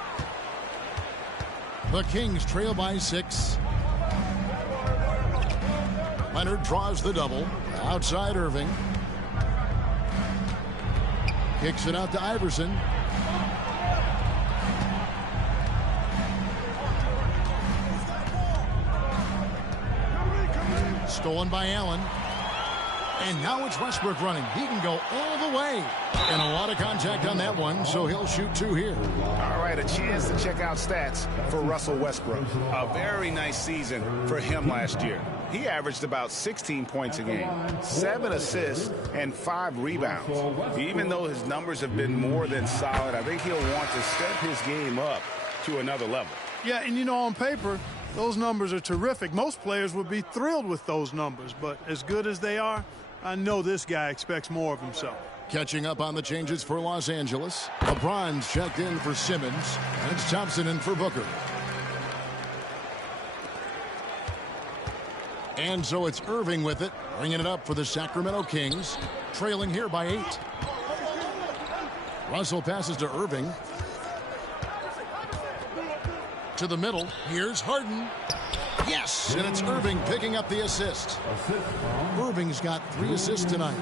The Kings trail by 6. Leonard draws the double. Outside Erving. Kicks it out to Iverson. Stolen by Allen. And now it's Westbrook running. He can go all the way. And a lot of contact on that one, so he'll shoot 2 here. All right, a chance to check out stats for Russell Westbrook. A very nice season for him last year. He averaged about 16 points a game, 7 assists, and 5 rebounds. Even though his numbers have been more than solid, I think he'll want to step his game up to another level. Yeah, and you know, on paper, those numbers are terrific. Most players would be thrilled with those numbers, but as good as they are, I know this guy expects more of himself. Catching up on the changes for Los Angeles. LeBron's checked in for Simmons, and it's Thompson in for Booker. And so it's Erving with it, bringing it up for the Sacramento Kings, trailing here by 8. Russell passes to Erving. To the middle. Here's Harden. Yes, and it's Erving picking up the assist. Erving's got 3 assists tonight.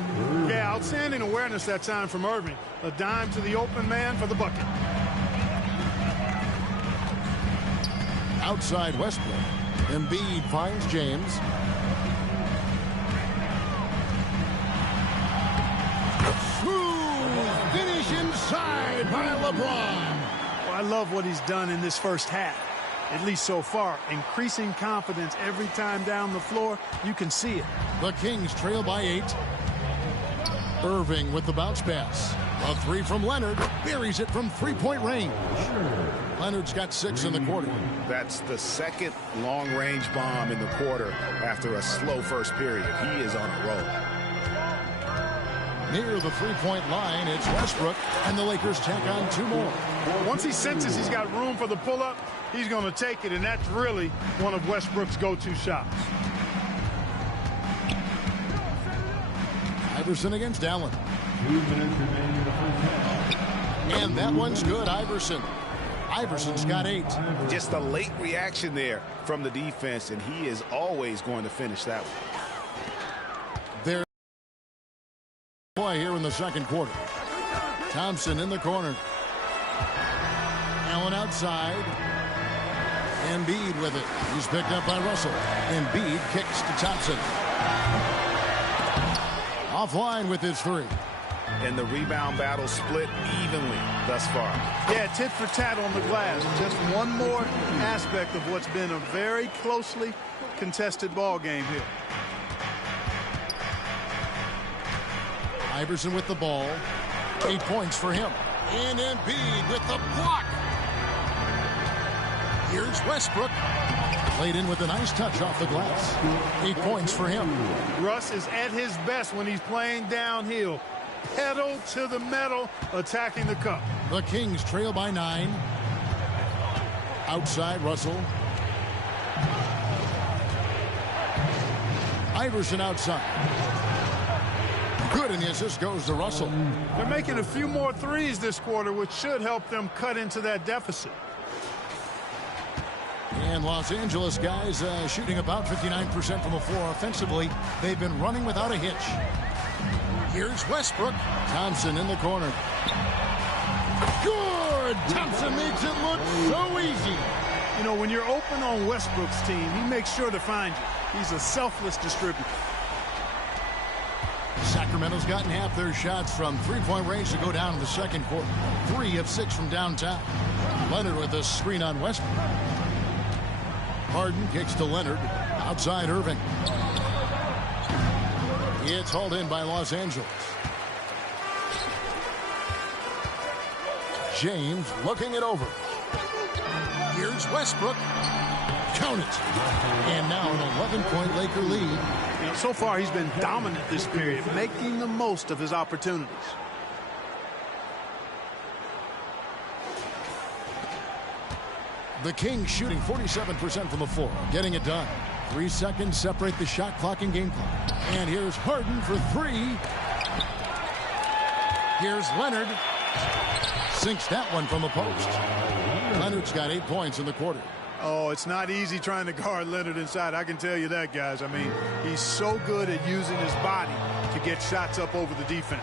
Yeah, outstanding awareness that time from Erving. A dime to the open man for the bucket. Outside Westbrook. Embiid finds James. Smooth finish inside by LeBron. Well, I love what he's done in this first half, at least so far. Increasing confidence every time down the floor. You can see it. The Kings trail by 8. Erving with the bounce pass. A 3 from Leonard. Buries it from 3-point range. Leonard's got 6 in the quarter. That's the second long-range bomb in the quarter after a slow first period. He is on a roll. Near the 3-point line, it's Westbrook, and the Lakers tack on 2 more. Once he senses he's got room for the pull-up, he's going to take it, and that's really one of Westbrook's go-to shots. Iverson against Allen. 2 minutes remaining in the first half. And that one's good, Iverson. Iverson's got 8. Just a late reaction there from the defense, and he is always going to finish that one. There play here in the second quarter. Thompson in the corner. Allen outside. Embiid with it. He's picked up by Russell. Embiid kicks to Thompson. Offline with his 3. And the rebound battle split evenly thus far. Yeah, tit for tat on the glass. Just one more aspect of what's been a very closely contested ball game here. Iverson with the ball. 8 points for him. And Embiid with the block. Here's Westbrook. Played in with a nice touch off the glass. 8 points for him. Russ is at his best when he's playing downhill. Pedal to the metal, attacking the cup. The Kings trail by 9. Outside, Russell. Iverson outside. Good, and the assist goes to Russell. They're making a few more threes this quarter, which should help them cut into that deficit. And Los Angeles guys shooting about 59% from the floor offensively. They've been running without a hitch. Here's Westbrook. Thompson in the corner. Good! Thompson makes it look so easy. You know, when you're open on Westbrook's team, he makes sure to find you. He's a selfless distributor. Sacramento's gotten half their shots from three-point range to go down in the second quarter. 3 of 6 from downtown. Leonard with a screen on Westbrook. Harden kicks to Leonard. Outside Erving. It's hauled in by Los Angeles. James looking it over. Here's Westbrook. Count it. And now an 11-point Laker lead. You know, so far he's been dominant this period, making the most of his opportunities. The Kings shooting 47% from the floor, getting it done. 3 seconds separate the shot clock and game clock. And here's Harden for 3. Here's Leonard. Sinks that one from the post. Leonard's got 8 points in the quarter. Oh, it's not easy trying to guard Leonard inside. I can tell you that, guys. I mean, he's so good at using his body to get shots up over the defense.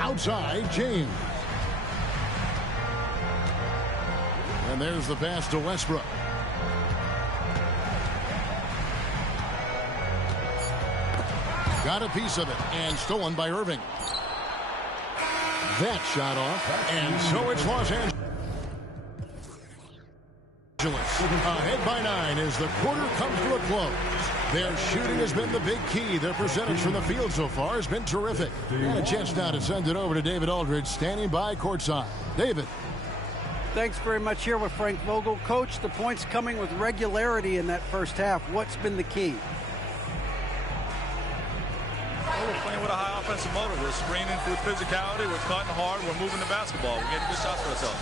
Outside, James. And there's the pass to Westbrook. Got a piece of it and stolen by Erving. That shot off, and so it's Los Angeles. Ahead by 9 as the quarter comes to a close. Their shooting has been the big key. Their percentage from the field so far has been terrific. And a chance now to send it over to David Aldridge, standing by courtside. David. Thanks very much here with Frank Vogel. Coach, the points coming with regularity in that first half. What's been the key? Well, we're playing with a high offensive motor. We're screening through physicality. We're cutting hard. We're moving the basketball. We're getting good shots for ourselves.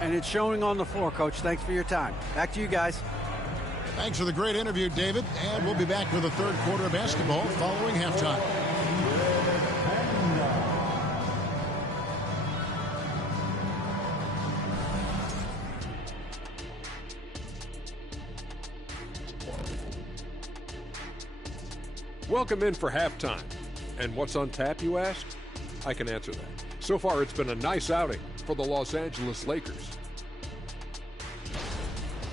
And it's showing on the floor, Coach. Thanks for your time. Back to you guys. Thanks for the great interview, David. And we'll be back with the third quarter of basketball following halftime. Welcome in for halftime. And what's on tap, you ask? I can answer that. So far, it's been a nice outing for the Los Angeles Lakers.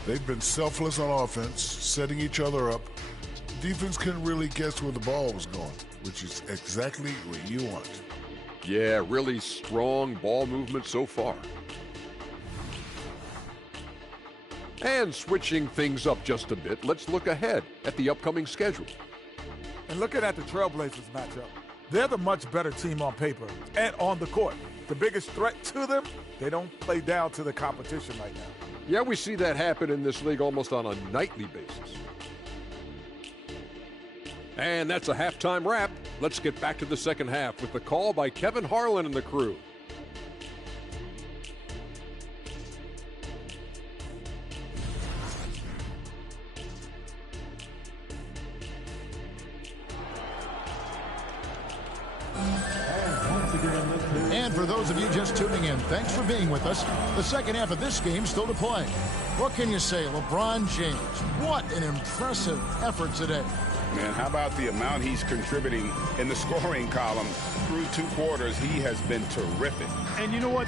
They've been selfless on offense, setting each other up. Defense couldn't really guess where the ball was going, which is exactly what you want. Yeah, really strong ball movement so far. And switching things up just a bit, let's look ahead at the upcoming schedule. And looking at the Trailblazers matchup, they're the much better team on paper and on the court. The biggest threat to them, they don't play down to the competition right now. Yeah, we see that happen in this league almost on a nightly basis. And that's a halftime wrap. Let's get back to the second half with the call by Kevin Harlan and the crew. And for those of you just tuning in, thanks for being with us. The second half of this game still to play. What can you say? LeBron James, what an impressive effort today. Man, how about the amount he's contributing in the scoring column through 2 quarters? He has been terrific. And you know what?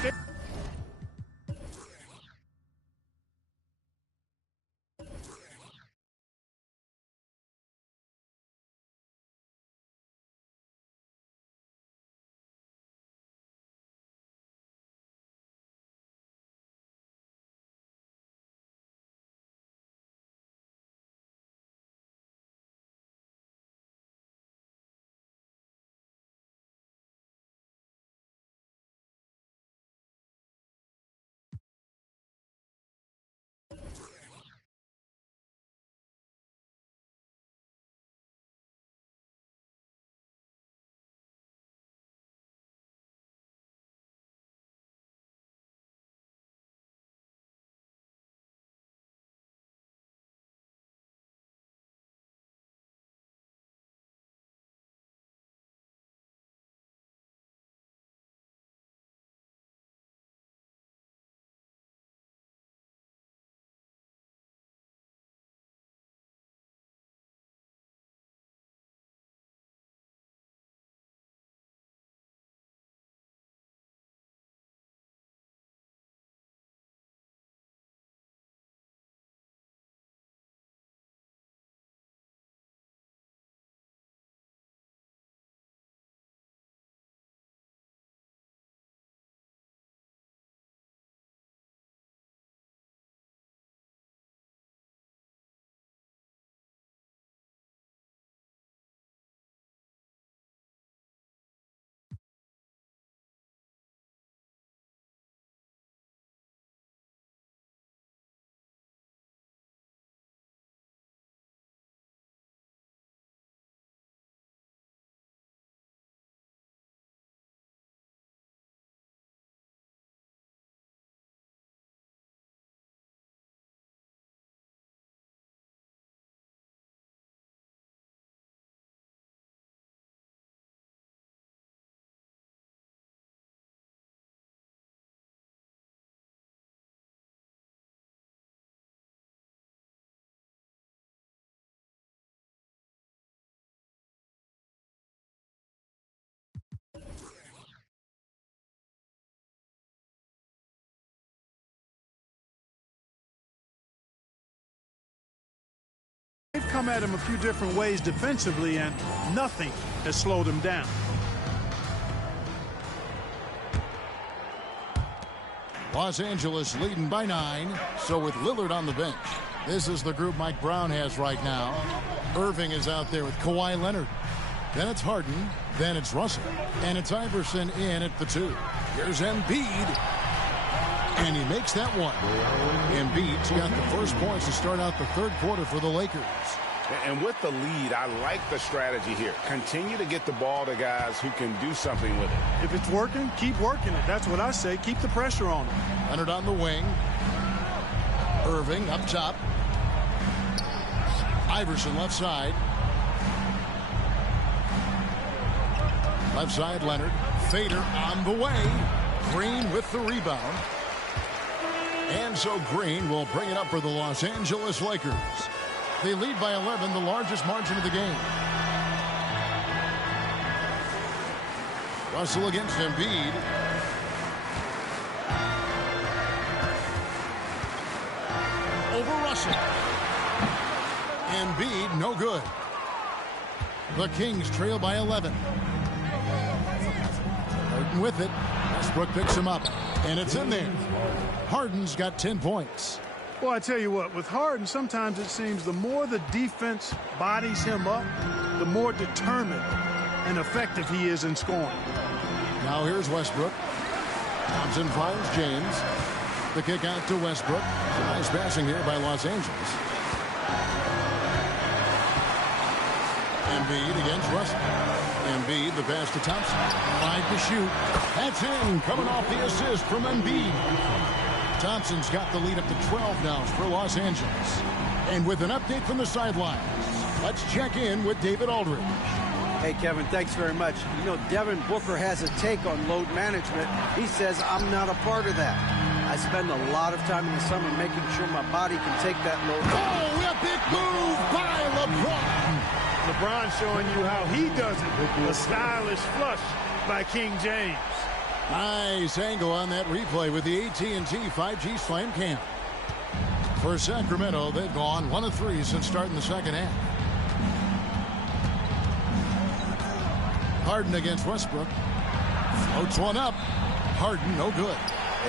They've come at him a few different ways defensively, and nothing has slowed him down. Los Angeles leading by 9, so with Lillard on the bench. This is the group Mike Brown has right now. Erving is out there with Kawhi Leonard. Then it's Harden. Then it's Russell. And it's Iverson in at the 2. Here's Embiid. And he makes that one. Embiid's got the first points to start out the third quarter for the Lakers. And with the lead, I like the strategy here. Continue to get the ball to guys who can do something with it. If it's working, keep working it. That's what I say. Keep the pressure on him. Leonard on the wing. Erving up top. Iverson left side. Left side, Leonard. Fader on the way. Green with the rebound. And so Green will bring it up for the Los Angeles Lakers. They lead by 11, the largest margin of the game. Russell against Embiid. Over Russell. Embiid, no good. The Kings trail by 11. Harden with it. Westbrook picks him up. And it's in there. Harden's got 10 points. Well, I tell you what, with Harden, sometimes it seems the more the defense bodies him up, the more determined and effective he is in scoring. Now here's Westbrook. Thompson finds James. The kick out to Westbrook. Nice passing here by Los Angeles. Embiid against Russell. Embiid, the pass to Thompson. 5 to shoot. That's in. Coming off the assist from Embiid. Thompson's got the lead up to 12 now for Los Angeles. And with an update from the sidelines, let's check in with David Aldridge. Hey, Kevin, thanks very much. You know, Devin Booker has a take on load management. He says, I'm not a part of that. I spend a lot of time in the summer making sure my body can take that load. Oh, epic move by LeBron. LeBron showing you how he does it. A stylish flush by King James. Nice angle on that replay with the AT&T 5G Slam Cam. For Sacramento, they've gone 1 of 3 since starting the second half. Harden against Westbrook. Floats one up. Harden, no good.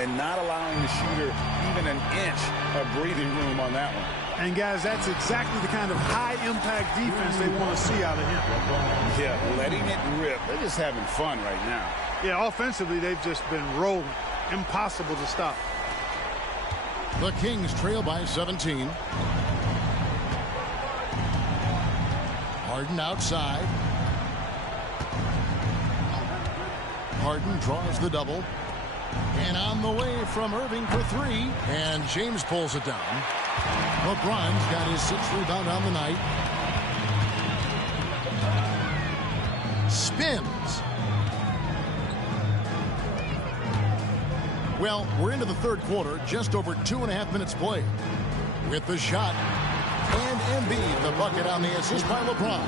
And not allowing the shooter even an inch of breathing room on that one. And, guys, that's exactly the kind of high-impact defense they want to see out of him. Yeah, letting it rip. They're just having fun right now. Yeah, offensively, they've just been rolling. Impossible to stop. The Kings trail by 17. Harden outside. Harden draws the double. And on the way from Erving for 3. And James pulls it down. LeBron's got his 6th rebound on the night. Spins. Well, we're into the third quarter, just over 2.5 minutes played. With the shot, and Embiid, the bucket on the assist by LeBron.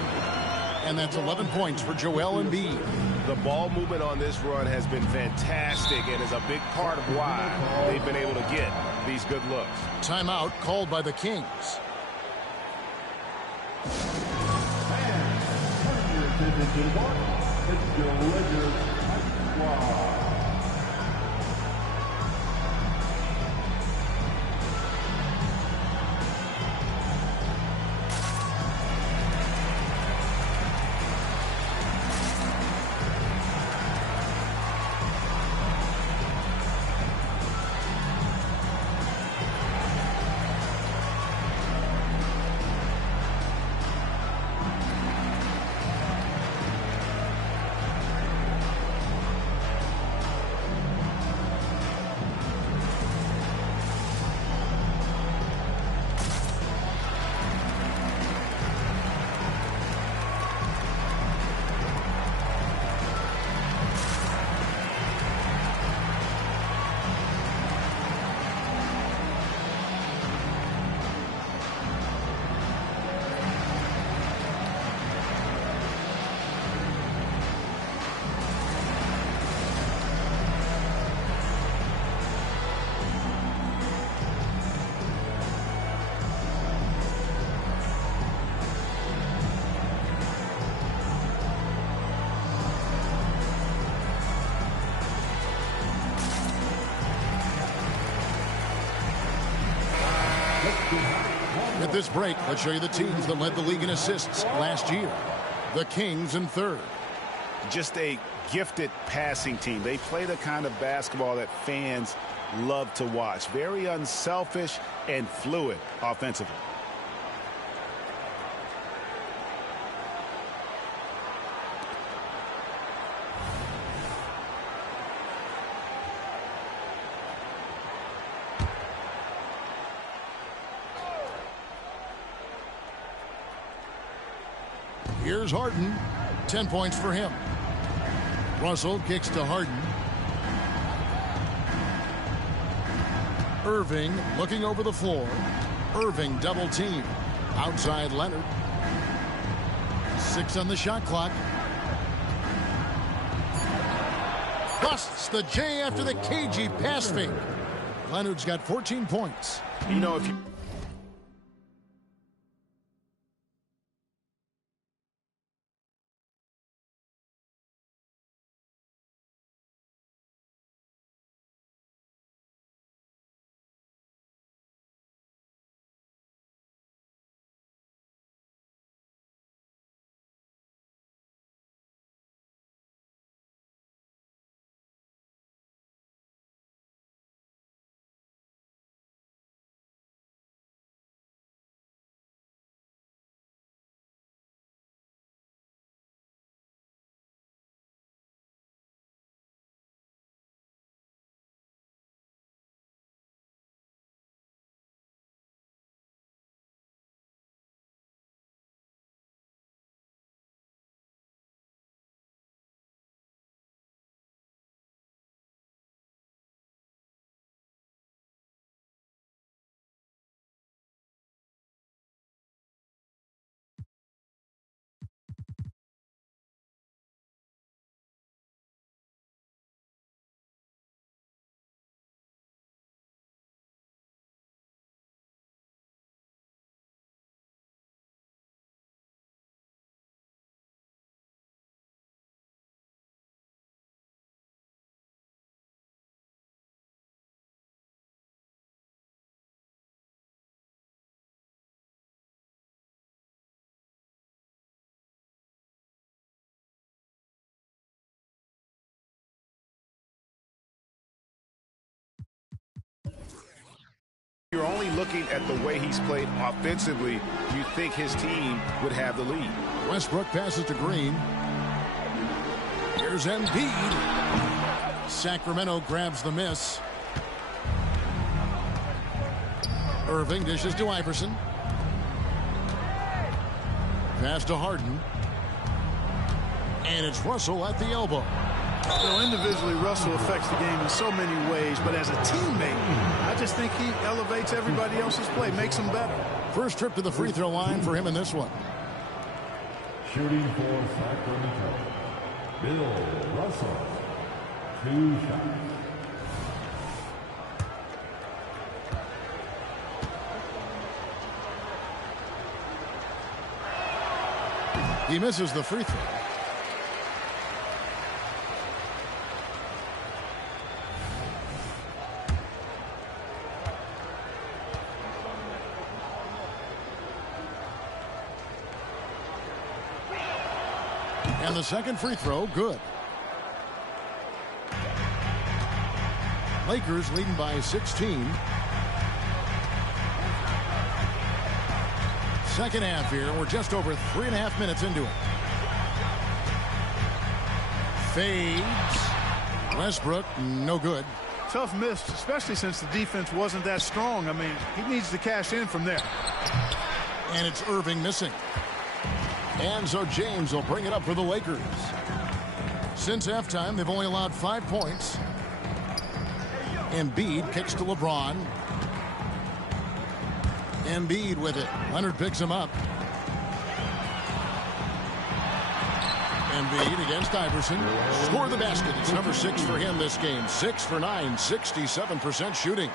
And that's 11 points for Joel Embiid. The ball movement on this run has been fantastic and is a big part of why they've been able to get these good looks. Timeout called by the Kings. this break, let's show you the teams that led the league in assists last year. The Kings in third. Just a gifted passing team. They play the kind of basketball that fans love to watch. Very unselfish and fluid offensively. Here's Harden. 10 points for him. Russell kicks to Harden. Erving looking over the floor. Erving double team. Outside Leonard. 6 on the shot clock. Busts the J after the cagey pass fake. Leonard's got 14 points. You know, if you... You're only looking at the way he's played offensively, you think his team would have the lead. Westbrook passes to Green. Here's Embiid. Sacramento grabs the miss. Erving dishes to Iverson. Pass to Harden. And it's Russell at the elbow. You know, individually, Russell affects the game in so many ways, but as a teammate, I just think he elevates everybody else's play, makes them better. First trip to the free throw line for him in this one. Shooting for Sacramento, Bill Russell. 2 shots. He misses the free throw. And the second free throw, good. Lakers leading by 16. Second half here. We're just over 3.5 minutes into it. Fades. Westbrook, no good. Tough miss, especially since the defense wasn't that strong. I mean, he needs to cash in from there. And it's Erving missing. And so James will bring it up for the Lakers. Since halftime, they've only allowed 5 points. Embiid kicks to LeBron. Embiid with it. Leonard picks him up. Embiid against Iverson. Score the basket. It's number 6 for him this game. 6 for 9, 67% shooting.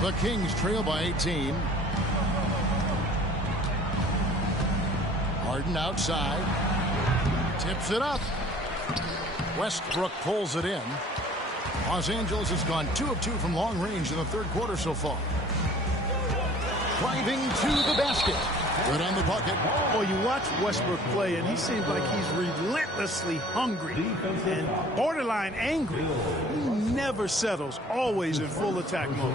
The Kings trail by 18. Harden outside. Tips it up. Westbrook pulls it in. Los Angeles has gone 2 of 2 from long range in the third quarter so far. driving to the basket. Good on the bucket. Well, you watch Westbrook play, and he seems like he's relentlessly hungry and borderline angry. He never settles, always in full attack mode.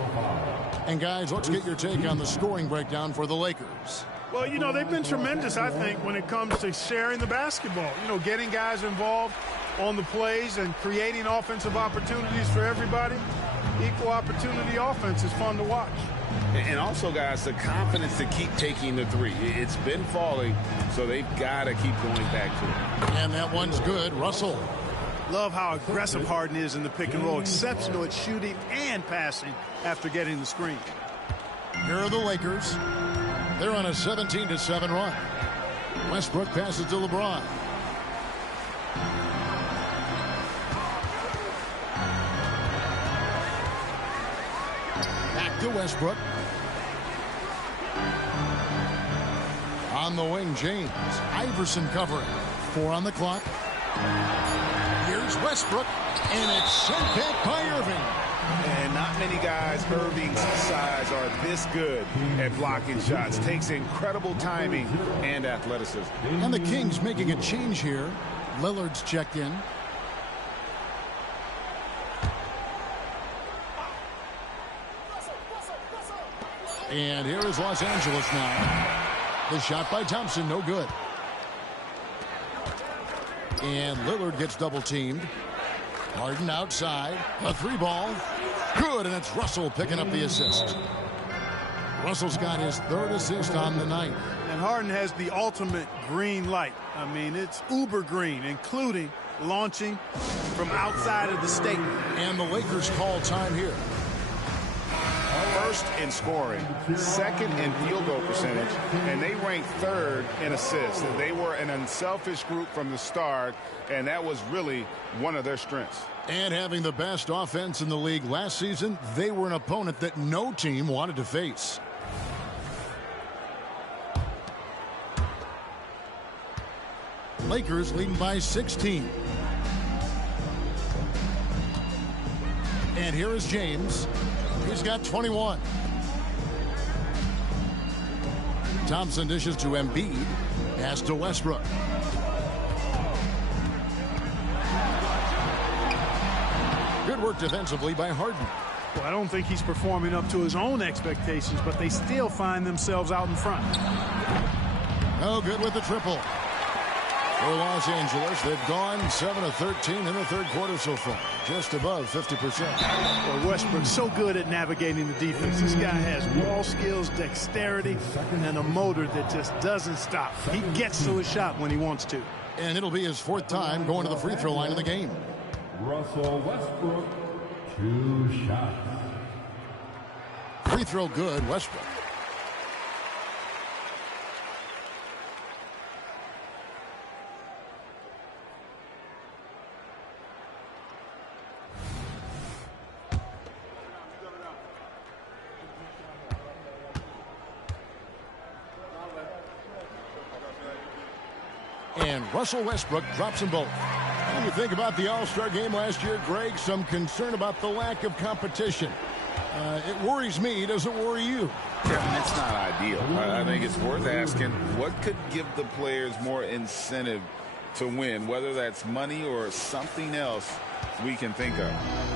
And guys, let's get your take on the scoring breakdown for the Lakers. Well, you know, they've been tremendous, I think, when it comes to sharing the basketball. You know, getting guys involved on the plays and creating offensive opportunities for everybody. Equal opportunity offense is fun to watch. And also, guys, the confidence to keep taking the three. It's been falling, so they've got to keep going back to it. And that one's good. Russell. Love how aggressive Harden is in the pick and roll. Exceptional at shooting and passing after getting the screen. Here are the Lakers. They're on a 17-7 run. Westbrook passes to LeBron. Back to Westbrook. On the wing, James. Iverson covering. 4 on the clock. Here's Westbrook, and it's sent back by Erving. And not many guys Erving's size are this good at blocking shots. Takes incredible timing and athleticism. And the Kings making a change here. Lillard's checked in. And here is Los Angeles now. The shot by Thompson, no good. And Lillard gets double teamed. Harden outside. A 3-ball. Good, and it's Russell picking up the assist. Russell's got his 3rd assist on the night. And Harden has the ultimate green light. I mean, it's uber green, including launching from outside of the state. And the Lakers call time here. First in scoring, 2nd in field goal percentage, and they ranked 3rd in assists. They were an unselfish group from the start, and that was really one of their strengths. And having the best offense in the league last season, they were an opponent that no team wanted to face. Lakers leading by 16. And here is James. He's got 21. Thompson dishes to Embiid. Pass to Westbrook. Good work defensively by Harden. Well, I don't think he's performing up to his own expectations, but they still find themselves out in front. No good with the triple. For Los Angeles, they've gone 7 of 13 in the 3rd quarter so far, just above 50%. Well, Westbrook's so good at navigating the defense. This guy has ball skills, dexterity, and a motor that just doesn't stop. He gets to his shot when he wants to. And it'll be his 4th time going to the free throw line in the game. Russell Westbrook, 2 shots. Free throw good, Westbrook. And Russell Westbrook drops them both. When you think about the All-Star game last year, Greg, some concern about the lack of competition. It worries me. Does it worry you? Kevin, it's not ideal. I think it's worth asking what could give the players more incentive to win, whether that's money or something else we can think of.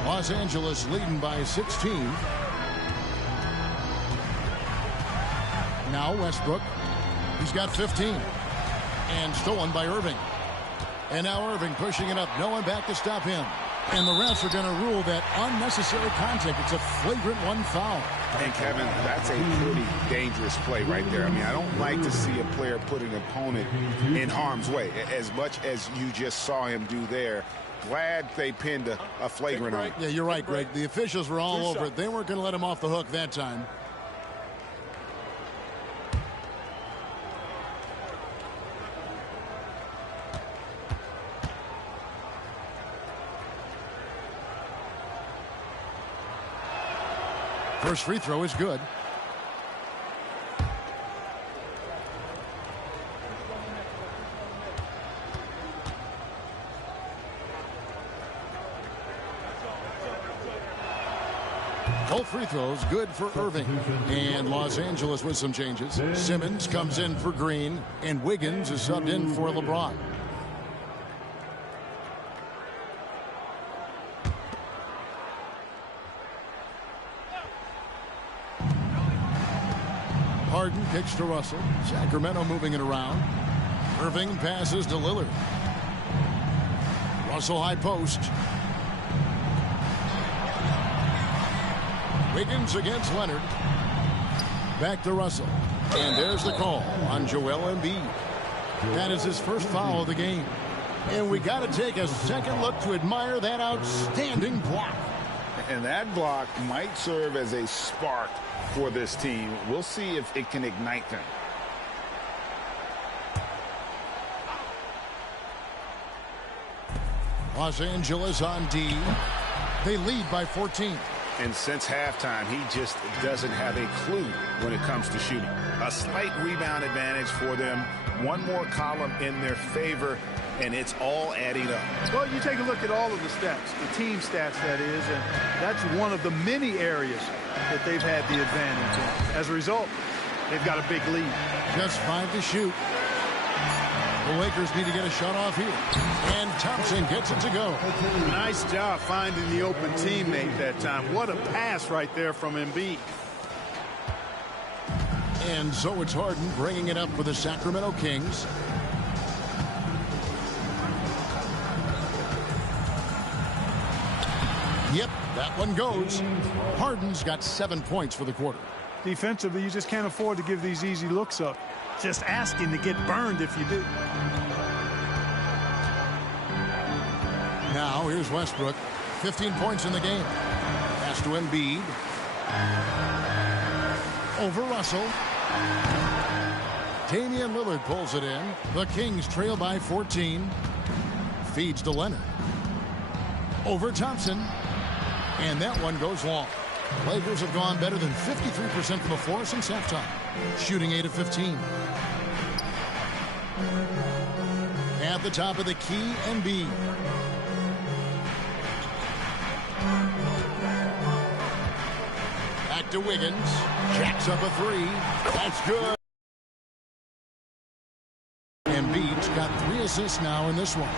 Los Angeles leading by 16. Now Westbrook. He's got 15. And stolen by Erving. And now Erving pushing it up. No one back to stop him. And the refs are going to rule that unnecessary contact. It's a flagrant 1 foul. And Kevin, that's a pretty dangerous play right there. I mean, I don't like to see a player put an opponent in harm's way, as much as you just saw him do there. Glad they pinned a flagrant on him. Yeah, you're right, Greg. The officials were all over it. They weren't going to let him off the hook that time. First free throw is good. Both free throws good for Erving. And Los Angeles with some changes. Simmons comes in for Green, and Wiggins is subbed in for LeBron. Harden kicks to Russell. Sacramento moving it around. Erving passes to Lillard. Russell high post. Wiggins against Leonard. Back to Russell. And there's the call on Joel Embiid. That is his first foul of the game. And we got to take a second look to admire that outstanding block. And that block might serve as a spark for this team. We'll see if it can ignite them. Los Angeles on D. They lead by 14. And since halftime, he just doesn't have a clue when it comes to shooting. A slight rebound advantage for them. One more column in their favor, and it's all adding up. Well, you take a look at all of the stats, the team stats, that is, and that's one of the many areas that they've had the advantage in. As a result, they've got a big lead. Just 5 to shoot. The Lakers need to get a shot off here. And Thompson gets it to go. Nice job finding the open teammate that time. What a pass right there from Embiid. And so it's Harden bringing it up for the Sacramento Kings. Yep, that one goes. Harden's got 7 points for the quarter. Defensively, you just can't afford to give these easy looks up. Just asking to get burned if you do. Now here's Westbrook. 15 points in the game. Pass to Embiid. Over Russell. Damian Lillard pulls it in. The Kings trail by 14. Feeds to Leonard. Over Thompson. And that one goes long. Lakers have gone better than 53% from the floor since halftime. Shooting 8 of 15. At the top of the key, Embiid. Back to Wiggins. Jacks up a 3. That's good. Embiid's got 3 assists now in this one.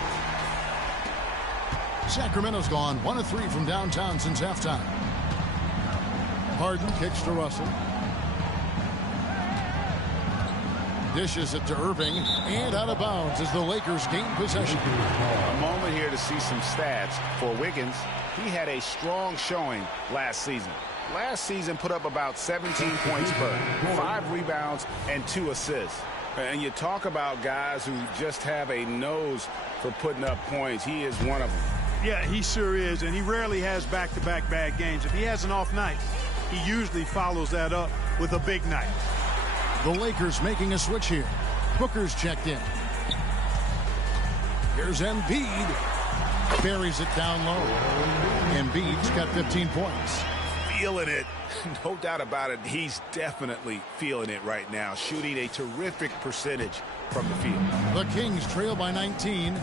Sacramento's gone 1 of 3 from downtown since halftime. Harden kicks to Russell. Dishes it to Erving, and out of bounds as the Lakers gain possession. A moment here to see some stats for Wiggins. He had a strong showing last season. Last season put up about 17 points per, 5 rebounds, and 2 assists. And you talk about guys who just have a nose for putting up points. He is one of them. Yeah, he sure is, and he rarely has back-to-back bad games. If he has an off night, he usually follows that up with a big night. The Lakers making a switch here. Booker's checked in. Here's Embiid. Buries it down low. Embiid's got 15 points. Feeling it. No doubt about it. He's definitely feeling it right now. Shooting a terrific percentage from the field. The Kings trail by 19.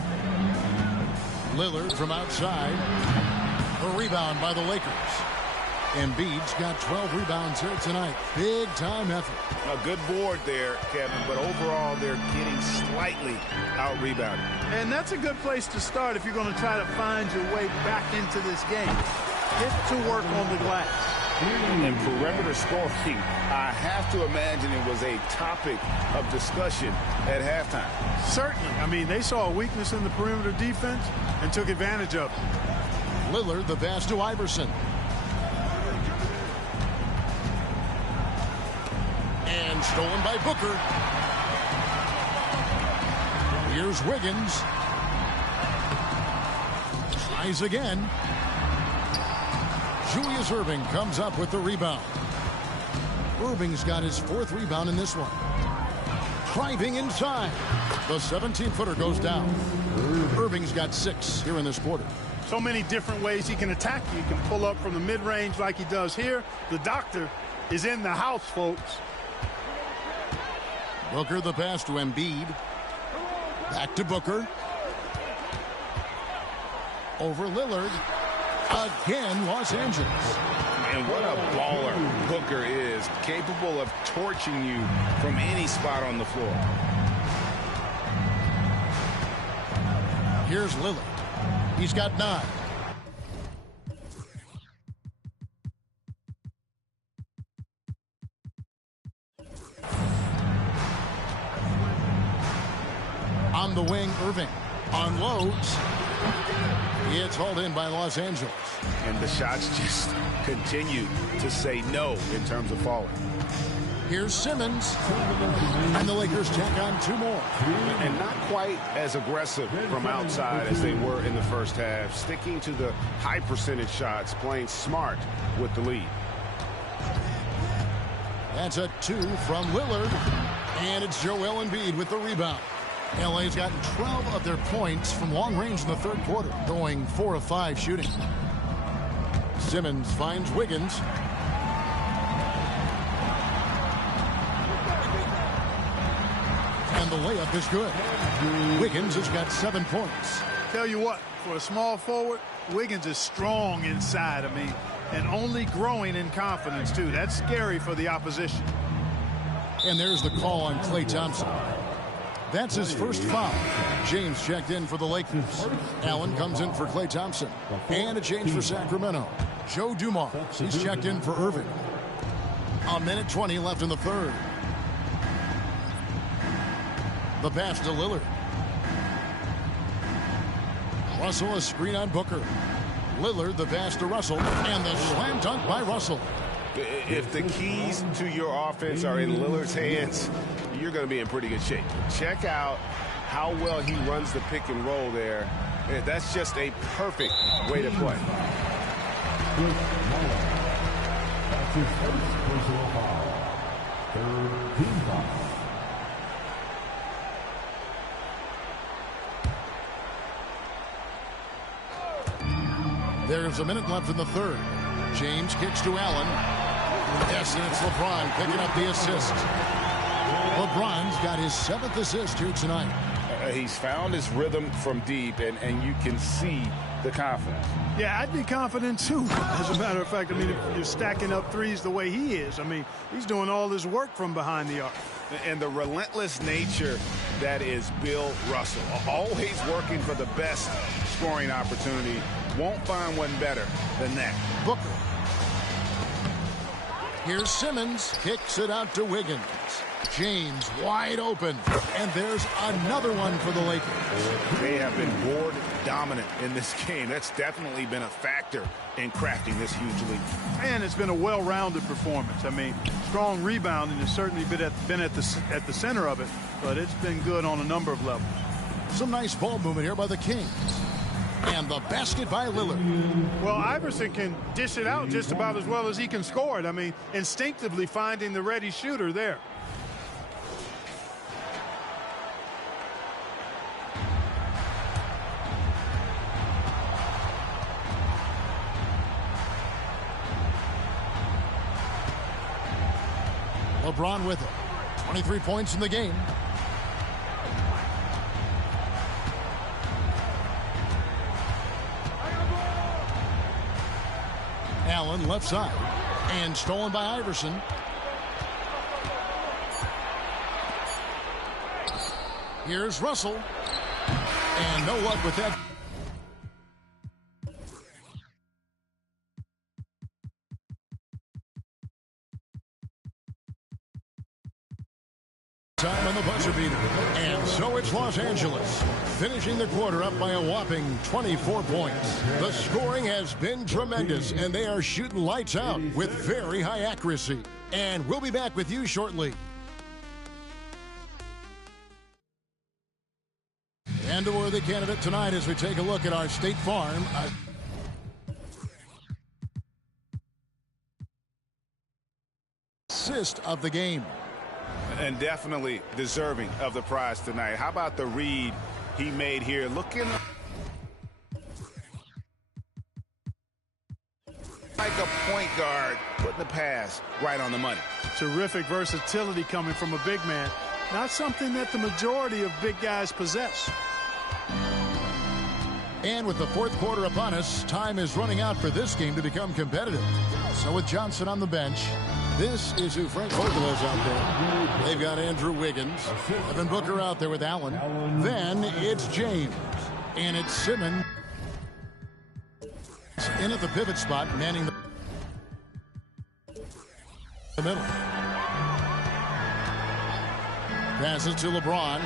Lillard from outside. A rebound by the Lakers. Embiid's got 12 rebounds here tonight. Big time effort. A good board there, Kevin, but overall they're getting slightly out-rebounded. And that's a good place to start if you're going to try to find your way back into this game. Get to work on the glass. And perimeter scoring, I have to imagine it was a topic of discussion at halftime. Certainly. I mean, they saw a weakness in the perimeter defense and took advantage of it. Lillard, the pass to Iverson. And stolen by Booker. Here's Wiggins. Tries again. Julius Erving comes up with the rebound. Erving's got his 4th rebound in this one. Driving inside. The 17-footer goes down. Erving's got 6 here in this quarter. So many different ways he can attack you. He can pull up from the mid-range like he does here. The doctor is in the house, folks. Booker the pass to Embiid. Back to Booker. Over Lillard. Again, Los Angeles. And what a baller Booker is, capable of torching you from any spot on the floor. Here's Lillard. He's got 9. On the wing, Erving unloads. It's hauled in by Los Angeles. And the shots just continue to say no in terms of falling. Here's Simmons. And the Lakers tack on 2 more. And not quite as aggressive from outside as they were in the first half. Sticking to the high percentage shots, playing smart with the lead. That's a 2 from Lillard. And it's Joel Embiid with the rebound. LA's gotten 12 of their points from long range in the third quarter, going 4 of 5 shooting. Simmons finds Wiggins. And the layup is good. Wiggins has got 7 points. Tell you what, for a small forward, Wiggins is strong inside. And only growing in confidence, too. That's scary for the opposition. And there's the call on Klay Thompson. That's his first foul. James checked in for the Lakers. Allen comes in for Klay Thompson. And a change for Sacramento. Joe Dumars, he's checked in for Erving. 1:20 left in the third. The pass to Lillard. Russell, a screen on Booker. Lillard, the pass to Russell. And the slam dunk by Russell. If the keys to your offense are in Lillard's hands, you're going to be in pretty good shape. Check out how well he runs the pick and roll there. That's just a perfect way to play. That's his first personal foul. Third team foul. There's a minute left in the third. James kicks to Allen. Yes, and it's LeBron picking up the assist. LeBron's got his 7th assist here tonight. He's found his rhythm from deep, and you can see the confidence. Yeah, I'd be confident, too. As a matter of fact, if you're stacking up threes the way he is, he's doing all his work from behind the arc. And the relentless nature that is Bill Russell. Always working for the best scoring opportunity. Won't find one better than that. Booker. Here's Simmons. Kicks it out to Wiggins. James wide open. And there's another one for the Lakers. They have been board dominant in this game. That's definitely been a factor in crafting this huge lead. And it's been a well-rounded performance. Strong rebounding has certainly been at the center of it, but it's been good on a number of levels. Some nice ball movement here by the Kings. And the basket by Lillard. Well, Iverson can dish it out just about as well as he can score it. Instinctively finding the ready shooter there. LeBron with it. 23 points in the game. Allen left side. And stolen by Iverson. Here's Russell. And no luck with that. Time on the buzzer beater. And so it's Los Angeles, finishing the quarter up by a whopping 24 points. The scoring has been tremendous, and they are shooting lights out with very high accuracy. And we'll be back with you shortly. And a worthy candidate tonight as we take a look at our State Farm. Assist of the game. And definitely deserving of the prize tonight. How about the read he made here? Looking like a point guard, putting the pass right on the money. Terrific versatility coming from a big man. Not something that the majority of big guys possess. And with the fourth quarter upon us, time is running out for this game to become competitive. So with Johnson on the bench, this is who Frank Vogel is out there. They've got Andrew Wiggins, Devin Booker out there with Allen. Then it's James, and it's Simmons in at the pivot spot, manning the middle. Passes to LeBron.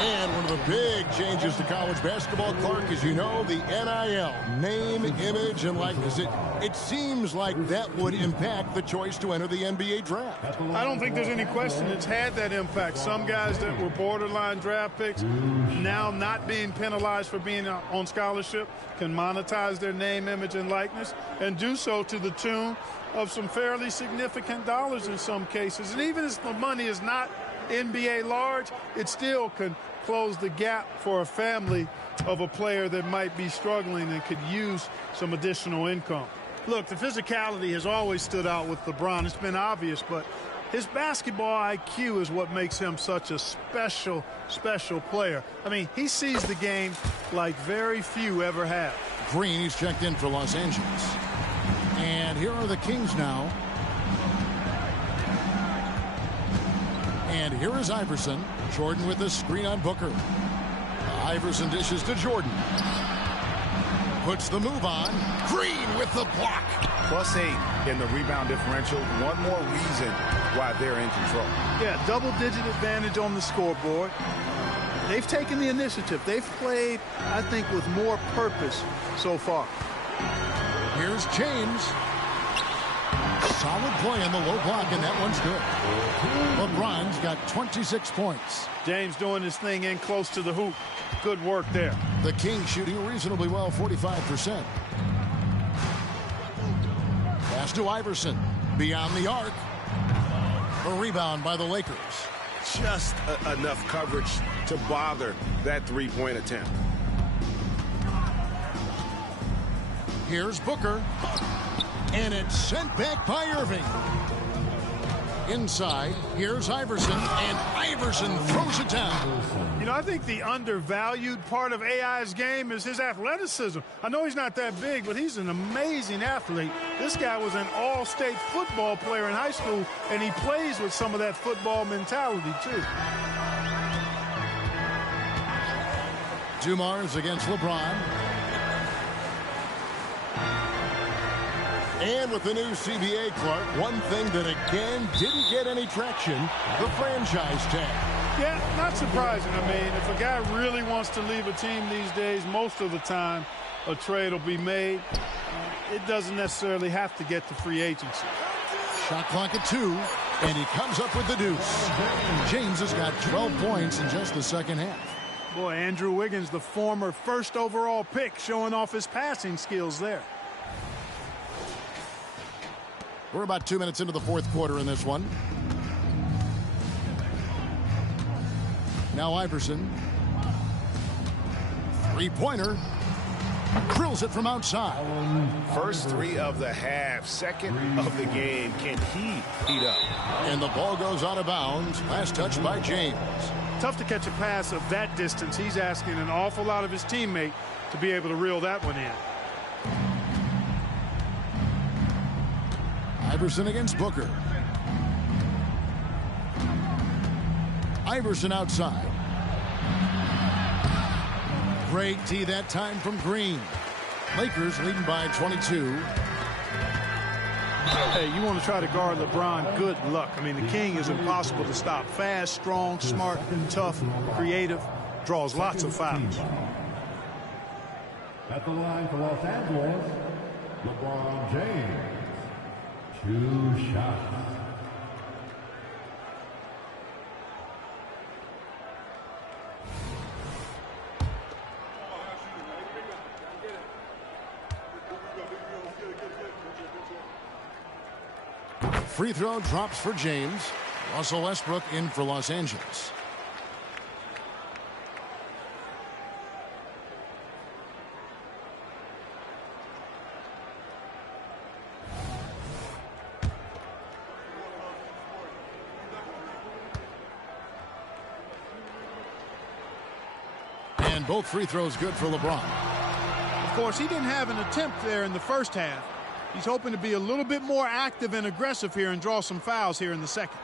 And one of the big changes to college basketball, Clark, as you know, the NIL, name, image, and likeness. It seems like that would impact the choice to enter the NBA draft. I don't think there's any question it's had that impact. Some guys that were borderline draft picks now not being penalized for being on scholarship can monetize their name, image, and likeness and do so to the tune of some fairly significant dollars in some cases. And even if the money is not NBA large, it still can close the gap for a family of a player that might be struggling and could use some additional income. Look, the physicality has always stood out with LeBron. It's been obvious, but his basketball IQ is what makes him such a special player. I mean, he sees the game like very few ever have. Green, he's checked in for Los Angeles. And here are the Kings now. And here is Iverson. Jordan with the screen on Booker. Iverson dishes to Jordan. Puts the move on. Green with the block. +8 in the rebound differential. One more reason why they're in control. Yeah, double-digit advantage on the scoreboard. They've taken the initiative. They've played, I think, with more purpose so far. Here's James. Solid play on the low block, and that one's good. LeBron's got 26 points. James doing his thing in close to the hoop. Good work there. The Kings shooting reasonably well, 45%. Pass to Iverson. Beyond the arc. A rebound by the Lakers. Just enough coverage to bother that three-point attempt. Here's Booker. And it's sent back by Erving. Inside, here's Iverson, and Iverson throws it down. You know, I think the undervalued part of AI's game is his athleticism. I know he's not that big, but he's an amazing athlete. This guy was an all-state football player in high school, and he plays with some of that football mentality, too. Dumars against LeBron. And with the new CBA, Clark, one thing that again didn't get any traction, the franchise tag. Yeah, not surprising. I mean, if a guy really wants to leave a team these days, most of the time a trade will be made. It doesn't necessarily have to get to free agency. Shot clock at 2, and he comes up with the deuce. James has got 12 points in just the second half. Boy, Andrew Wiggins, the former first overall pick, showing off his passing skills there. We're about 2 minutes into the fourth quarter in this one. Now Iverson. Three-pointer. Drills it from outside. First three of the half, second of the game. Can he heat up? And the ball goes out of bounds. Last touch by James. Tough to catch a pass of that distance. He's asking an awful lot of his teammate to be able to reel that one in. Iverson against Booker. Iverson outside. Great tee that time from Green. Lakers leading by 22. Hey, you want to try to guard LeBron, good luck. I mean, the King is impossible to stop. Fast, strong, smart, tough, creative, draws lots of fouls. At the line for Los Angeles, LeBron James. 2 shots. Free throw drops for James. Russell Westbrook in for Los Angeles. And both free throws good for LeBron. Of course, he didn't have an attempt there in the first half. He's hoping to be a little bit more active and aggressive here and draw some fouls here in the second.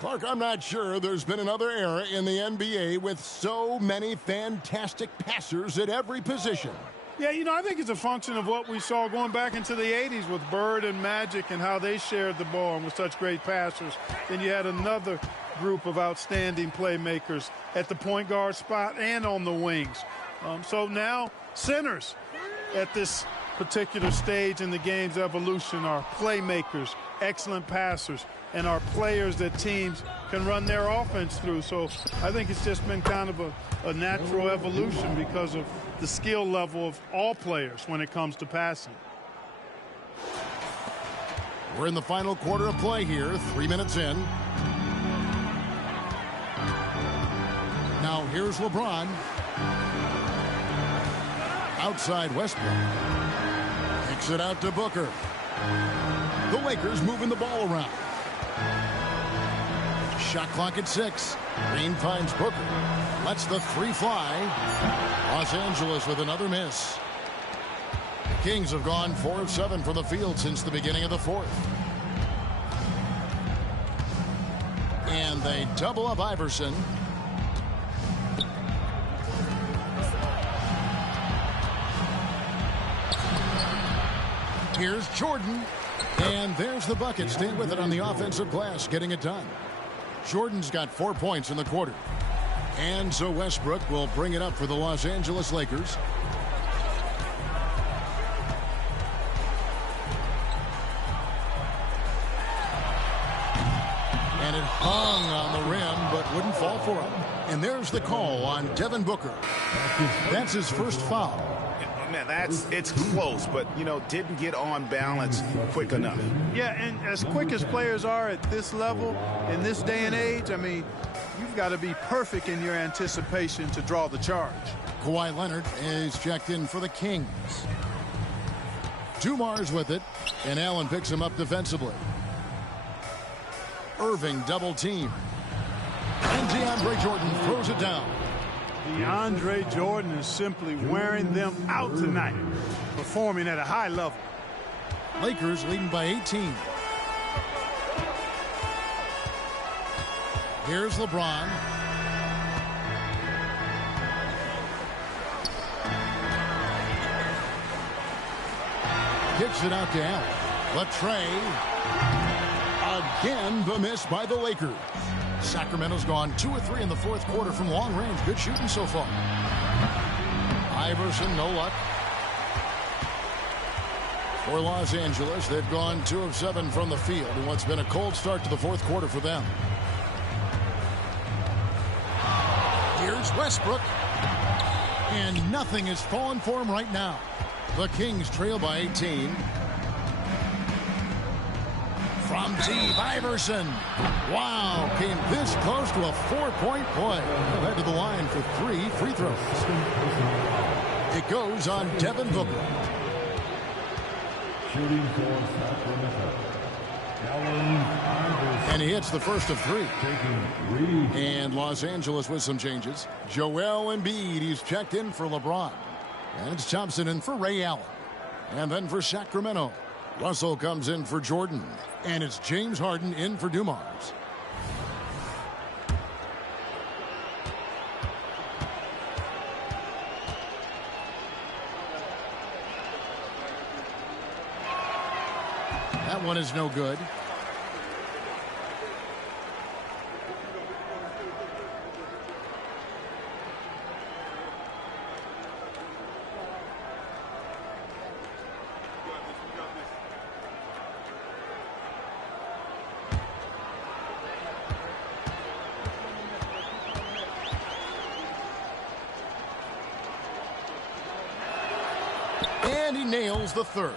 Clark, I'm not sure there's been another era in the NBA with so many fantastic passers at every position. Yeah, you know, I think it's a function of what we saw going back into the 80s with Bird and Magic and how they shared the ball and were such great passers. Then you had another group of outstanding playmakers at the point guard spot and on the wings. So now centers at this particular stage in the game's evolution are playmakers, excellent passers, and are players that teams can run their offense through. So I think it's just been kind of a natural evolution because of the skill level of all players when it comes to passing. We're in the final quarter of play here, 3 minutes in. Now here's LeBron. Outside Westbrook. Kicks it out to Booker. The Lakers moving the ball around. Shot clock at 6. Green finds Booker. Lets the 3 fly. Los Angeles with another miss. The Kings have gone 4 of 7 from the field since the beginning of the fourth. And they double up Iverson. Here's Jordan. And there's the bucket. Stay with it on the offensive glass, getting it done. Jordan's got 4 points in the quarter. And so Westbrook will bring it up for the Los Angeles Lakers. And it hung on the rim, but wouldn't fall for him. And there's the call on Devin Booker. That's his first foul. Man, it's close, but, you know, didn't get on balance quick enough. Yeah, and as quick as players are at this level, in this day and age, I mean, you've got to be perfect in your anticipation to draw the charge. Kawhi Leonard is checked in for the Kings. Dumar's with it, and Allen picks him up defensively. Erving double team. And DeAndre Jordan throws it down. DeAndre Jordan is simply wearing them out tonight, performing at a high level. Lakers leading by 18. Here's LeBron. Kicks it out to Allen. But Trey. Again, the miss by the Lakers. Sacramento's gone 2 of 3 in the fourth quarter from long range. Good shooting so far. Iverson, no luck. For Los Angeles, they've gone 2 of 7 from the field in what's been a cold start to the fourth quarter for them. Here's Westbrook. And nothing is falling for him right now. The Kings trail by 18. From deep, Iverson. Wow, came this close to a 4-point play. He'll head to the line for 3 free throws. It goes on Devin Booker. Shooting for Sacramento. And he hits the first of 3. And Los Angeles with some changes. Joel Embiid, he's checked in for LeBron. And it's Thompson in for Ray Allen. And then for Sacramento, Russell comes in for Jordan. And it's James Harden in for Dumars. That one is no good. And he nails the third.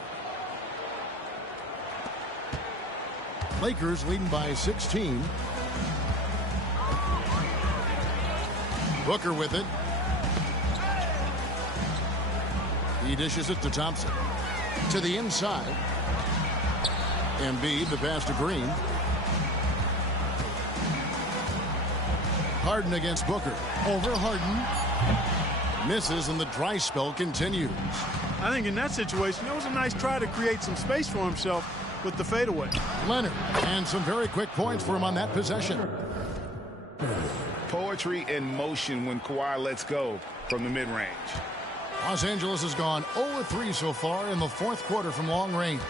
Lakers leading by 16. Booker with it. He dishes it to Thompson. To the inside. Embiid, the pass to Green. Harden against Booker. Over Harden. Misses, and the dry spell continues. I think in that situation, it was a nice try to create some space for himself with the fadeaway. Leonard, and some very quick points for him on that possession. Poetry in motion when Kawhi lets go from the mid-range. Los Angeles has gone 0-3 so far in the fourth quarter from long range.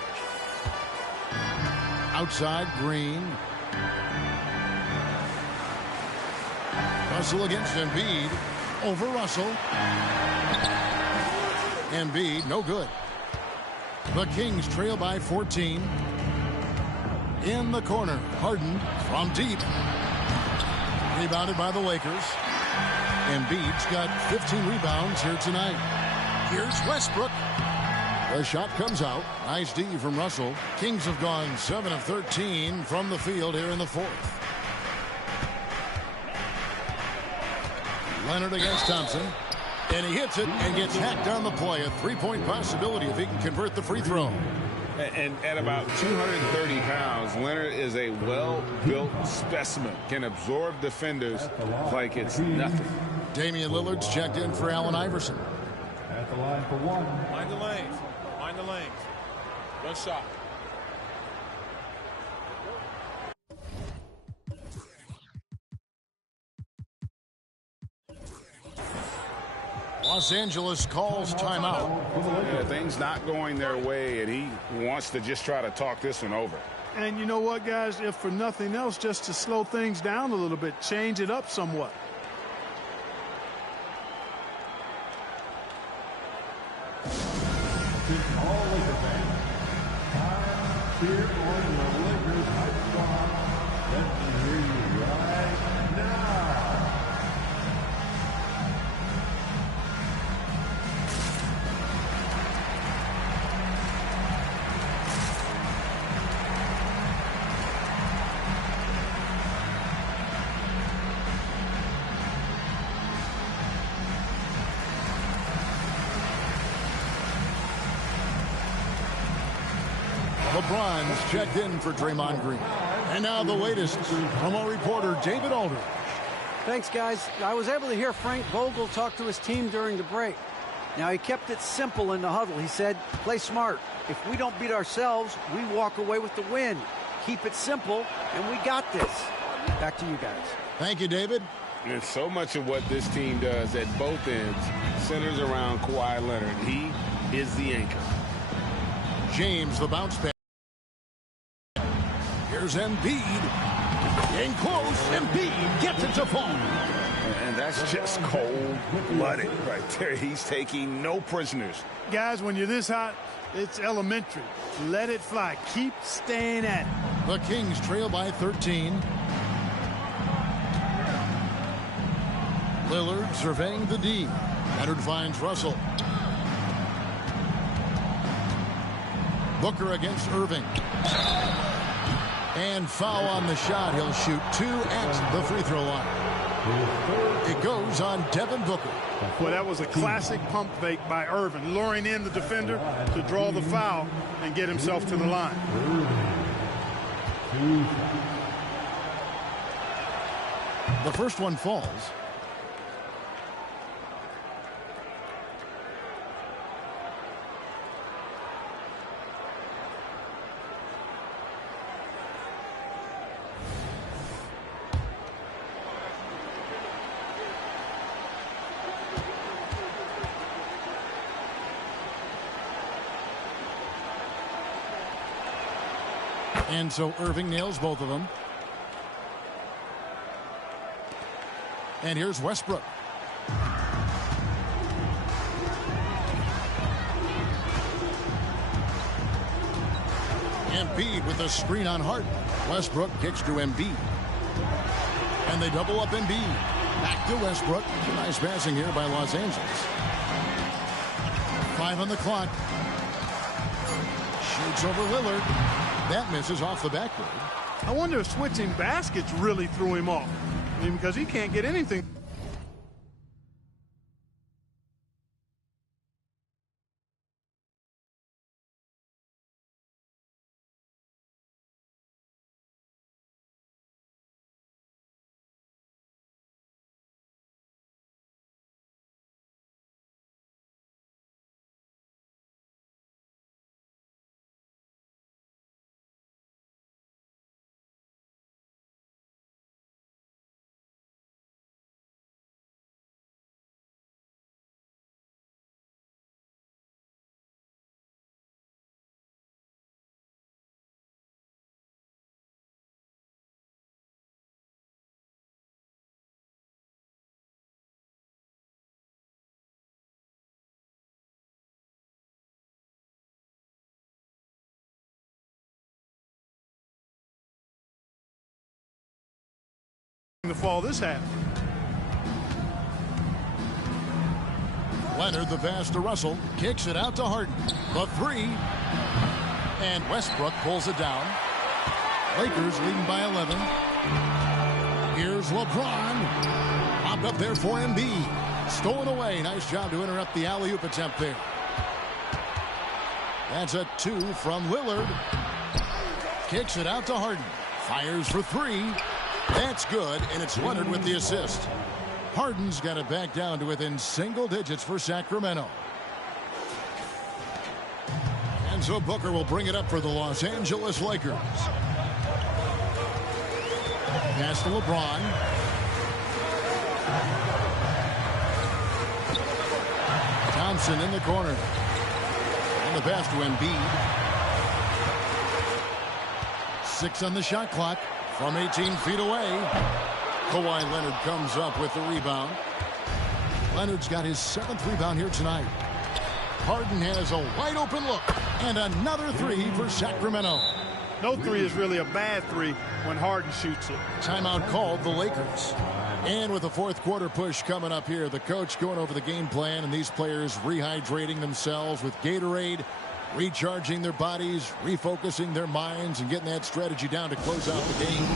Outside, Green. Russell against Embiid. Over Russell. Embiid, no good. The Kings trail by 14. In the corner, Harden from deep. Rebounded by the Lakers. Embiid's got 15 rebounds here tonight. Here's Westbrook. The shot comes out. Nice D from Russell. Kings have gone 7 of 13 from the field here in the fourth. Leonard against Thompson. And he hits it and gets hacked on the play. A three-point possibility if he can convert the free throw. And at about 230 pounds, Leonard is a well-built specimen. Can absorb defenders like it's nothing. Damian Lillard's checked in for Allen Iverson. At the line for one. Mind the lanes. Mind the lanes. One shot. Los Angeles calls timeout. Yeah, things not going their way, and he wants to just try to talk this one over. And you know what, guys? If for nothing else, just to slow things down a little bit, change it up somewhat. All Laker fans, time cheer on the Lakers hype squad. Let me hear you right now. LeBron's checked in for Draymond Green. And now the latest from our reporter, David Aldridge. Thanks, guys. I was able to hear Frank Vogel talk to his team during the break. Now, he kept it simple in the huddle. He said, play smart. If we don't beat ourselves, we walk away with the win. Keep it simple, and we got this. Back to you guys. Thank you, David. And so much of what this team does at both ends centers around Kawhi Leonard. He is the anchor. James, the bounce pass. Here's Embiid. In close, Embiid gets it to fall. And that's just cold-blooded right there. He's taking no prisoners. Guys, when you're this hot, it's elementary. Let it fly. Keep staying at it. The Kings trail by 13. Lillard surveying the D. Leonard finds Russell. Booker against Erving. And foul on the shot. He'll shoot 2 at the free throw line. It goes on Devin Booker. Well, that was a classic pump fake by Erving, luring in the defender to draw the foul and get himself to the line. The first one falls. And so Erving nails both of them. And here's Westbrook. Embiid with a screen on Harden. Westbrook kicks to Embiid. And they double up Embiid. Back to Westbrook. Nice passing here by Los Angeles. 5 on the clock. Shoots over Lillard. That misses off the backboard. I wonder if switching baskets really threw him off. I mean, because he can't get anything. to fall this half. Leonard, the pass to Russell, kicks it out to Harden. The three, and Westbrook pulls it down. Lakers leading by 11. Here's LeBron. Popped up there for Embiid. Stolen away. Nice job to interrupt the alley-oop attempt there. That's a 2 from Lillard. Kicks it out to Harden. Fires for 3. That's good, and it's Leonard with the assist. Harden's got it back down to within single digits for Sacramento. And so Booker will bring it up for the Los Angeles Lakers. Pass to LeBron. Thompson in the corner. And the pass to Embiid. 6 on the shot clock from 18 feet away. Kawhi Leonard comes up with the rebound. Leonard's got his 7th rebound here tonight. Harden has a wide open look. And another 3 for Sacramento. No 3 is really a bad 3 when Harden shoots it. Timeout called the Lakers. And with the fourth quarter push coming up here, the coach going over the game plan and these players rehydrating themselves with Gatorade, recharging their bodies, refocusing their minds, and getting that strategy down to close out the game.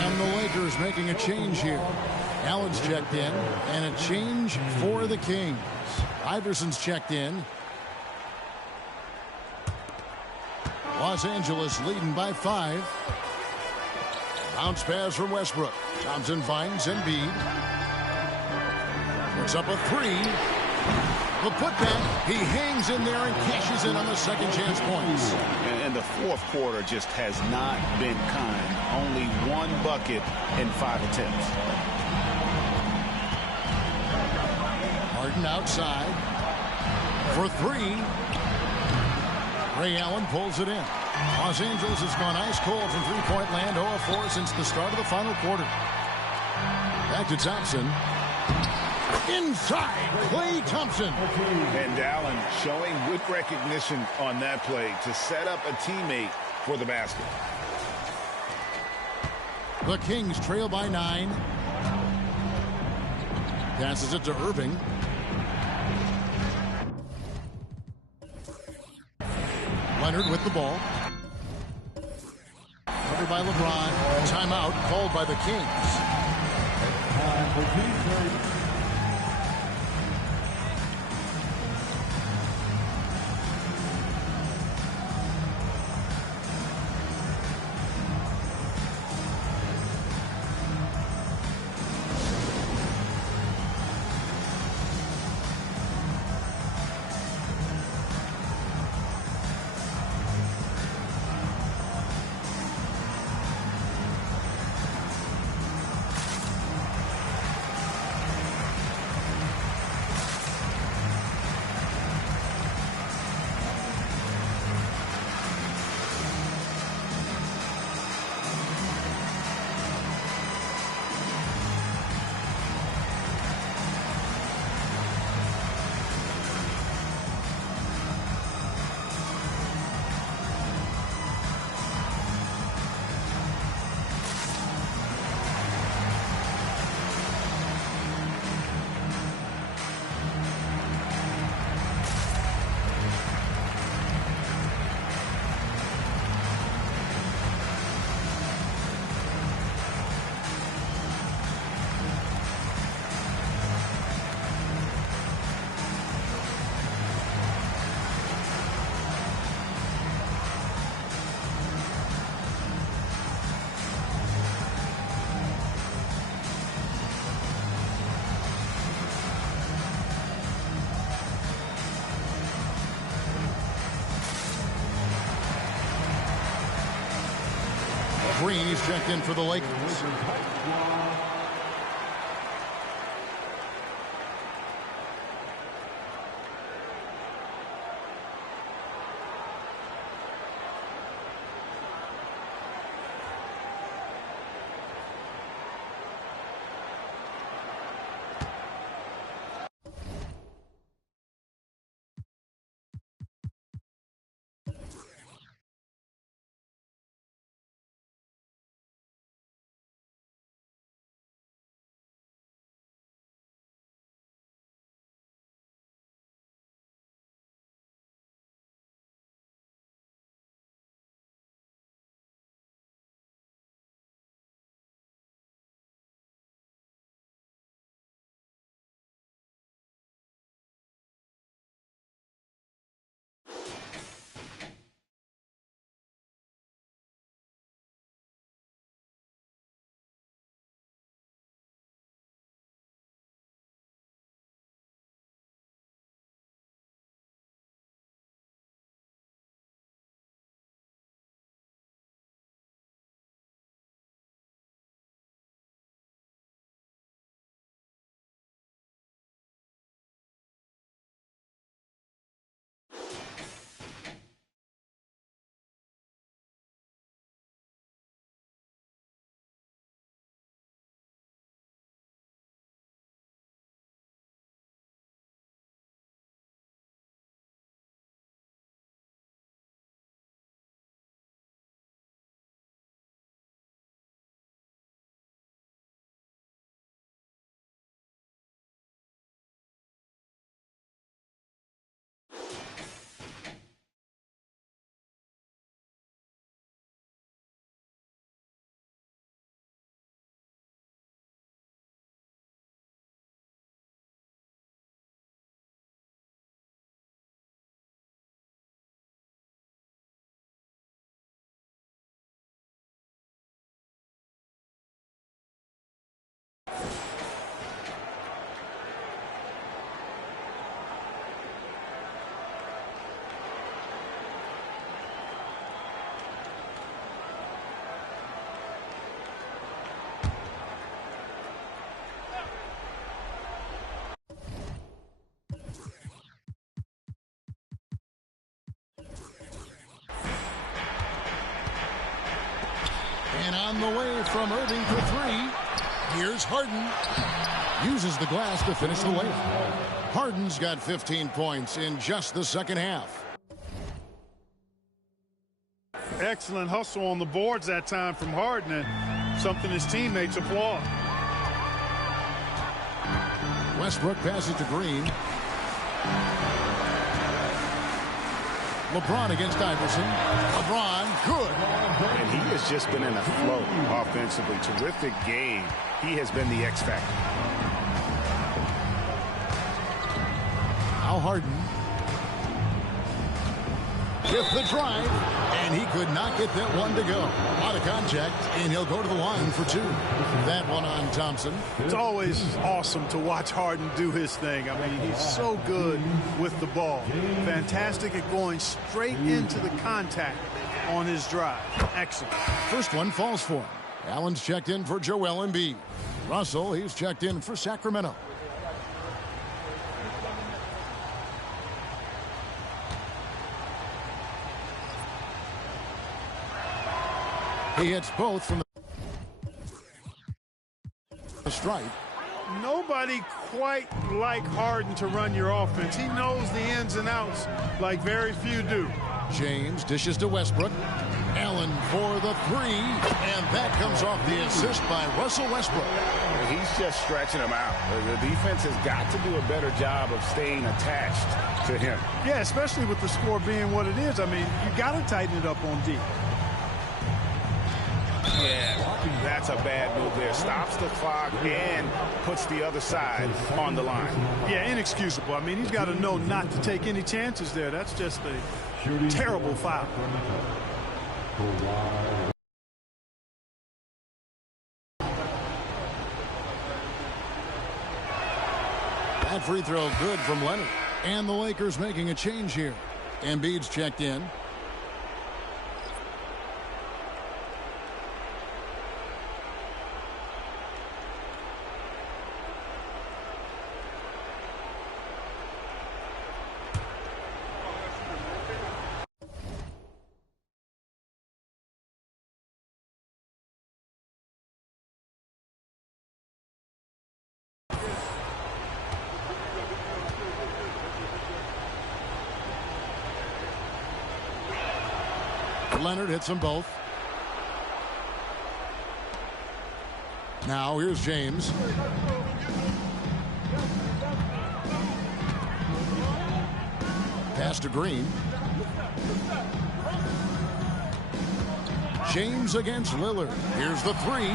And the Lakers making a change here. Allen's checked in, and a change for the Kings. Iverson's checked in. Los Angeles leading by 5. Bounce pass from Westbrook. Thompson finds Embiid. Puts up a 3. The putback. He hangs in there and cashes in on the second chance points. And the fourth quarter just has not been kind. Only 1 bucket in 5 attempts. Harden outside for 3. Ray Allen pulls it in. Los Angeles has gone ice cold from three-point land, 0 of 4 since the start of the final quarter. Back to Thompson. Inside, Klay Thompson. And Allen showing good recognition on that play to set up a teammate for the basket. The Kings trail by 9. Passes it to Erving. Leonard with the ball. Covered by LeBron. Timeout called by the Kings. Green is checked in for the Lakers. And on the way from Erving for three, here's Harden. Uses the glass to finish the layup. Harden's got 15 points in just the second half. Excellent hustle on the boards that time from Harden, and something his teammates applaud. Westbrook passes to Green. LeBron against Iverson. LeBron, good. And he has just been in a flow offensively. Terrific game. He has been the X factor. Now Harden. With the drive, and he could not get that one to go. Out of contact, and he'll go to the line for two. That one on Thompson. It's always awesome to watch Harden do his thing. I mean, he's so good with the ball. Fantastic at going straight into the contact on his drive. Excellent. First one falls for him. Allen's checked in for Joel Embiid. Russell, he's checked in for Sacramento. He hits both from the stripe. Nobody quite like Harden to run your offense. He knows the ins and outs like very few do. James dishes to Westbrook. Allen for the three, and that comes off the assist by Russell Westbrook. He's just stretching him out. The defense has got to do a better job of staying attached to him. Yeah, especially with the score being what it is. I mean, you got to tighten it up on D. Yeah, that's a bad move there. Stops the clock and puts the other side on the line. Yeah, inexcusable. I mean, he's got to know not to take any chances there. That's just a terrible foul. That free throw good from Leonard. And the Lakers making a change here. Embiid's checked in. Leonard hits them both. Now here's James. Pass to Green. James against Lillard. Here's the three.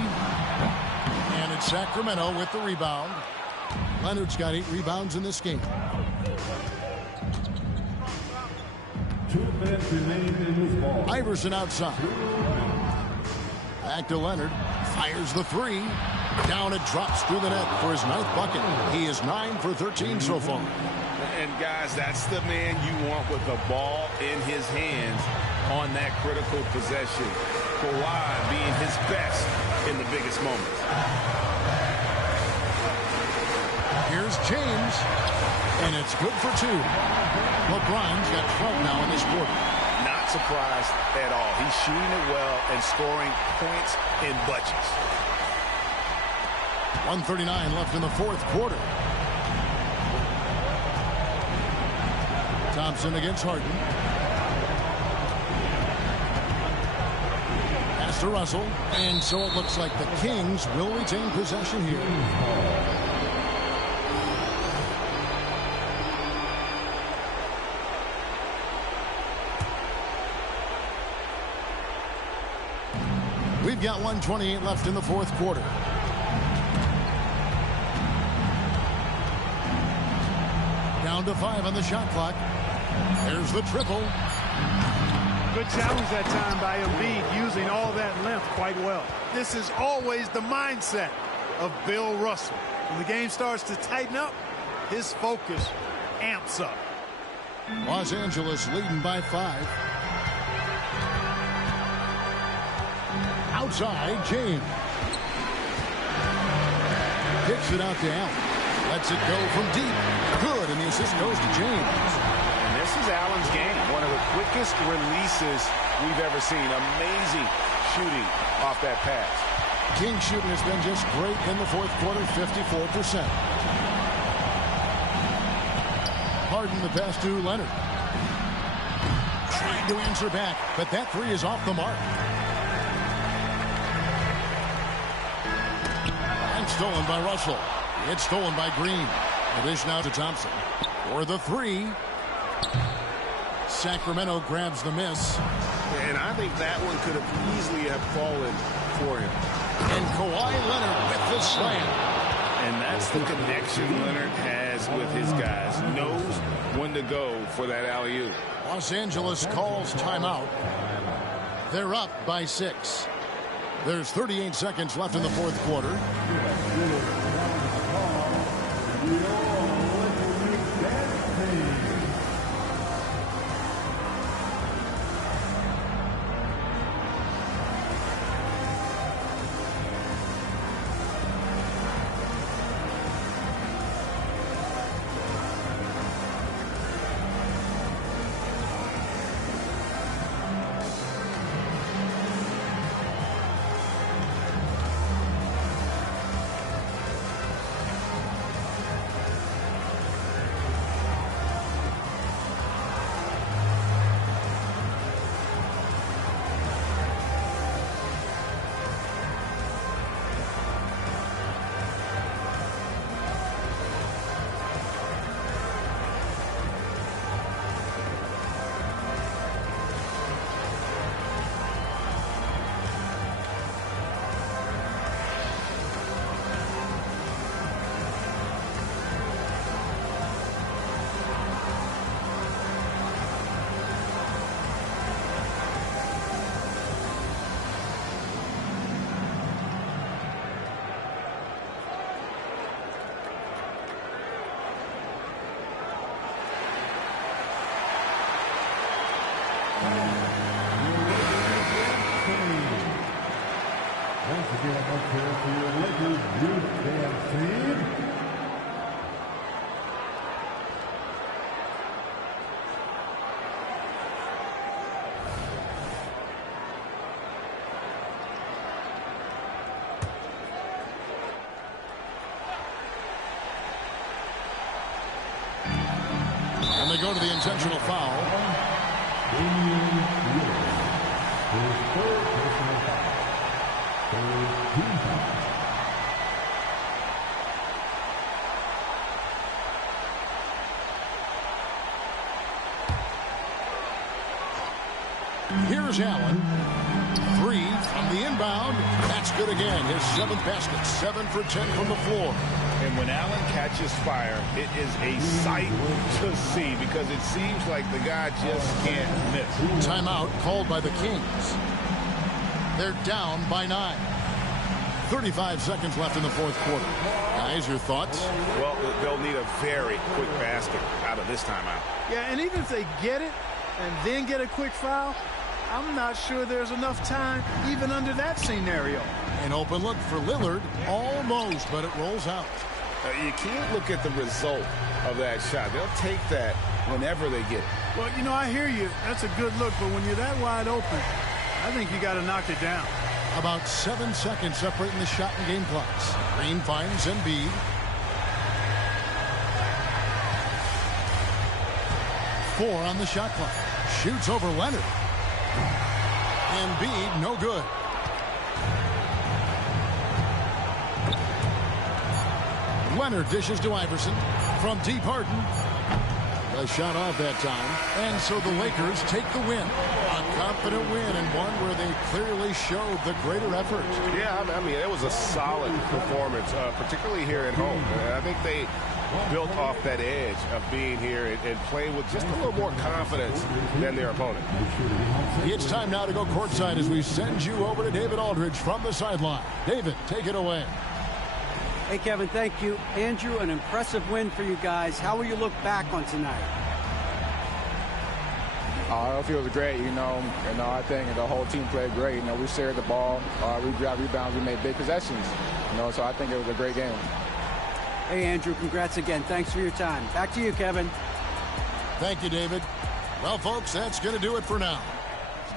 And it's Sacramento with the rebound. Leonard's got 8 rebounds in this game. 2 minutes remaining in this ball. Iverson outside. Back to Leonard. Fires the three. Down it drops through the net for his 9th bucket. He is 9 for 13 so far. And guys, that's the man you want with the ball in his hands on that critical possession. Kawhi being his best in the biggest moments. Here's James. And it's good for 2. LeBron's got 12 now in this quarter. Not surprised at all. He's shooting it well and scoring points in bunches. 1:39 left in the 4th quarter. Thompson against Harden. Pass to Russell. And so it looks like the Kings will retain possession here. We've got 1:28 left in the 4th quarter. Down to 5 on the shot clock. There's the triple. Good challenge that time by Embiid, using all that length quite well. This is always the mindset of Bill Russell. When the game starts to tighten up, his focus amps up. Los Angeles leading by 5. Outside, James. Kicks it out to Allen. Lets it go from deep. Good, and the assist goes to James. And this is Allen's game. One of the quickest releases we've ever seen. Amazing shooting off that pass. Kings shooting has been just great in the fourth quarter, 54%. Harden the pass to Leonard. Trying to answer back, but that three is off the mark. And stolen by Russell. It's stolen by Green. The dish now to Thompson. For the three. Sacramento grabs the miss. And I think that one could have easily have fallen for him. And Kawhi Leonard with the slam. And that's the connection Leonard has with his guys. Knows when to go for that alley-oop. Los Angeles calls timeout. They're up by 6. There's 38 seconds left in the fourth quarter. And they go to the intentional foul. Here's Allen. 3 from the inbound. That's good again. His 7th basket. 7 for 10 from the floor. And when Allen catches fire, it is a sight to see because it seems like the guy just can't miss. Timeout called by the Kings. They're down by 9. 35 seconds left in the fourth quarter. Guys, your thoughts? Well, they'll need a very quick basket out of this timeout. Yeah, and even if they get it and then get a quick foul, I'm not sure there's enough time even under that scenario. An open look for Lillard. Almost, but it rolls out. You can't look at the result of that shot. They'll take that whenever they get it. Well, you know, I hear you. That's a good look, but when you're that wide open, I think you got to knock it down. About 7 seconds separating the shot and game clocks. Green finds Embiid. Four on the shot clock. Shoots over Leonard. Embiid, no good. Leonard dishes to Iverson from deep. Harden. A shot off that time. And so the Lakers take the win. A confident win and one where they clearly showed the greater effort. Yeah, I mean, it was a solid performance, particularly here at home. I think they built off that edge of being here and playing with just a little more confidence than their opponent. It's time now to go courtside as we send you over to David Aldridge from the sideline. David, take it away. Hey, Kevin, thank you. Andrew, an impressive win for you guys. How will you look back on tonight? It feels great, I think the whole team played great. We shared the ball, we grabbed rebounds, we made big possessions, so I think it was a great game. Hey, Andrew, congrats again. Thanks for your time. Back to you, Kevin. Thank you, David. Well, folks, that's going to do it for now.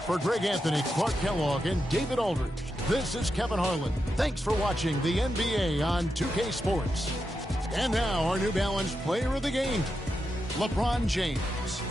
For Greg Anthony, Clark Kellogg, and David Aldridge, this is Kevin Harlan. Thanks for watching the NBA on 2K Sports. And now, our New Balance Player of the Game, LeBron James.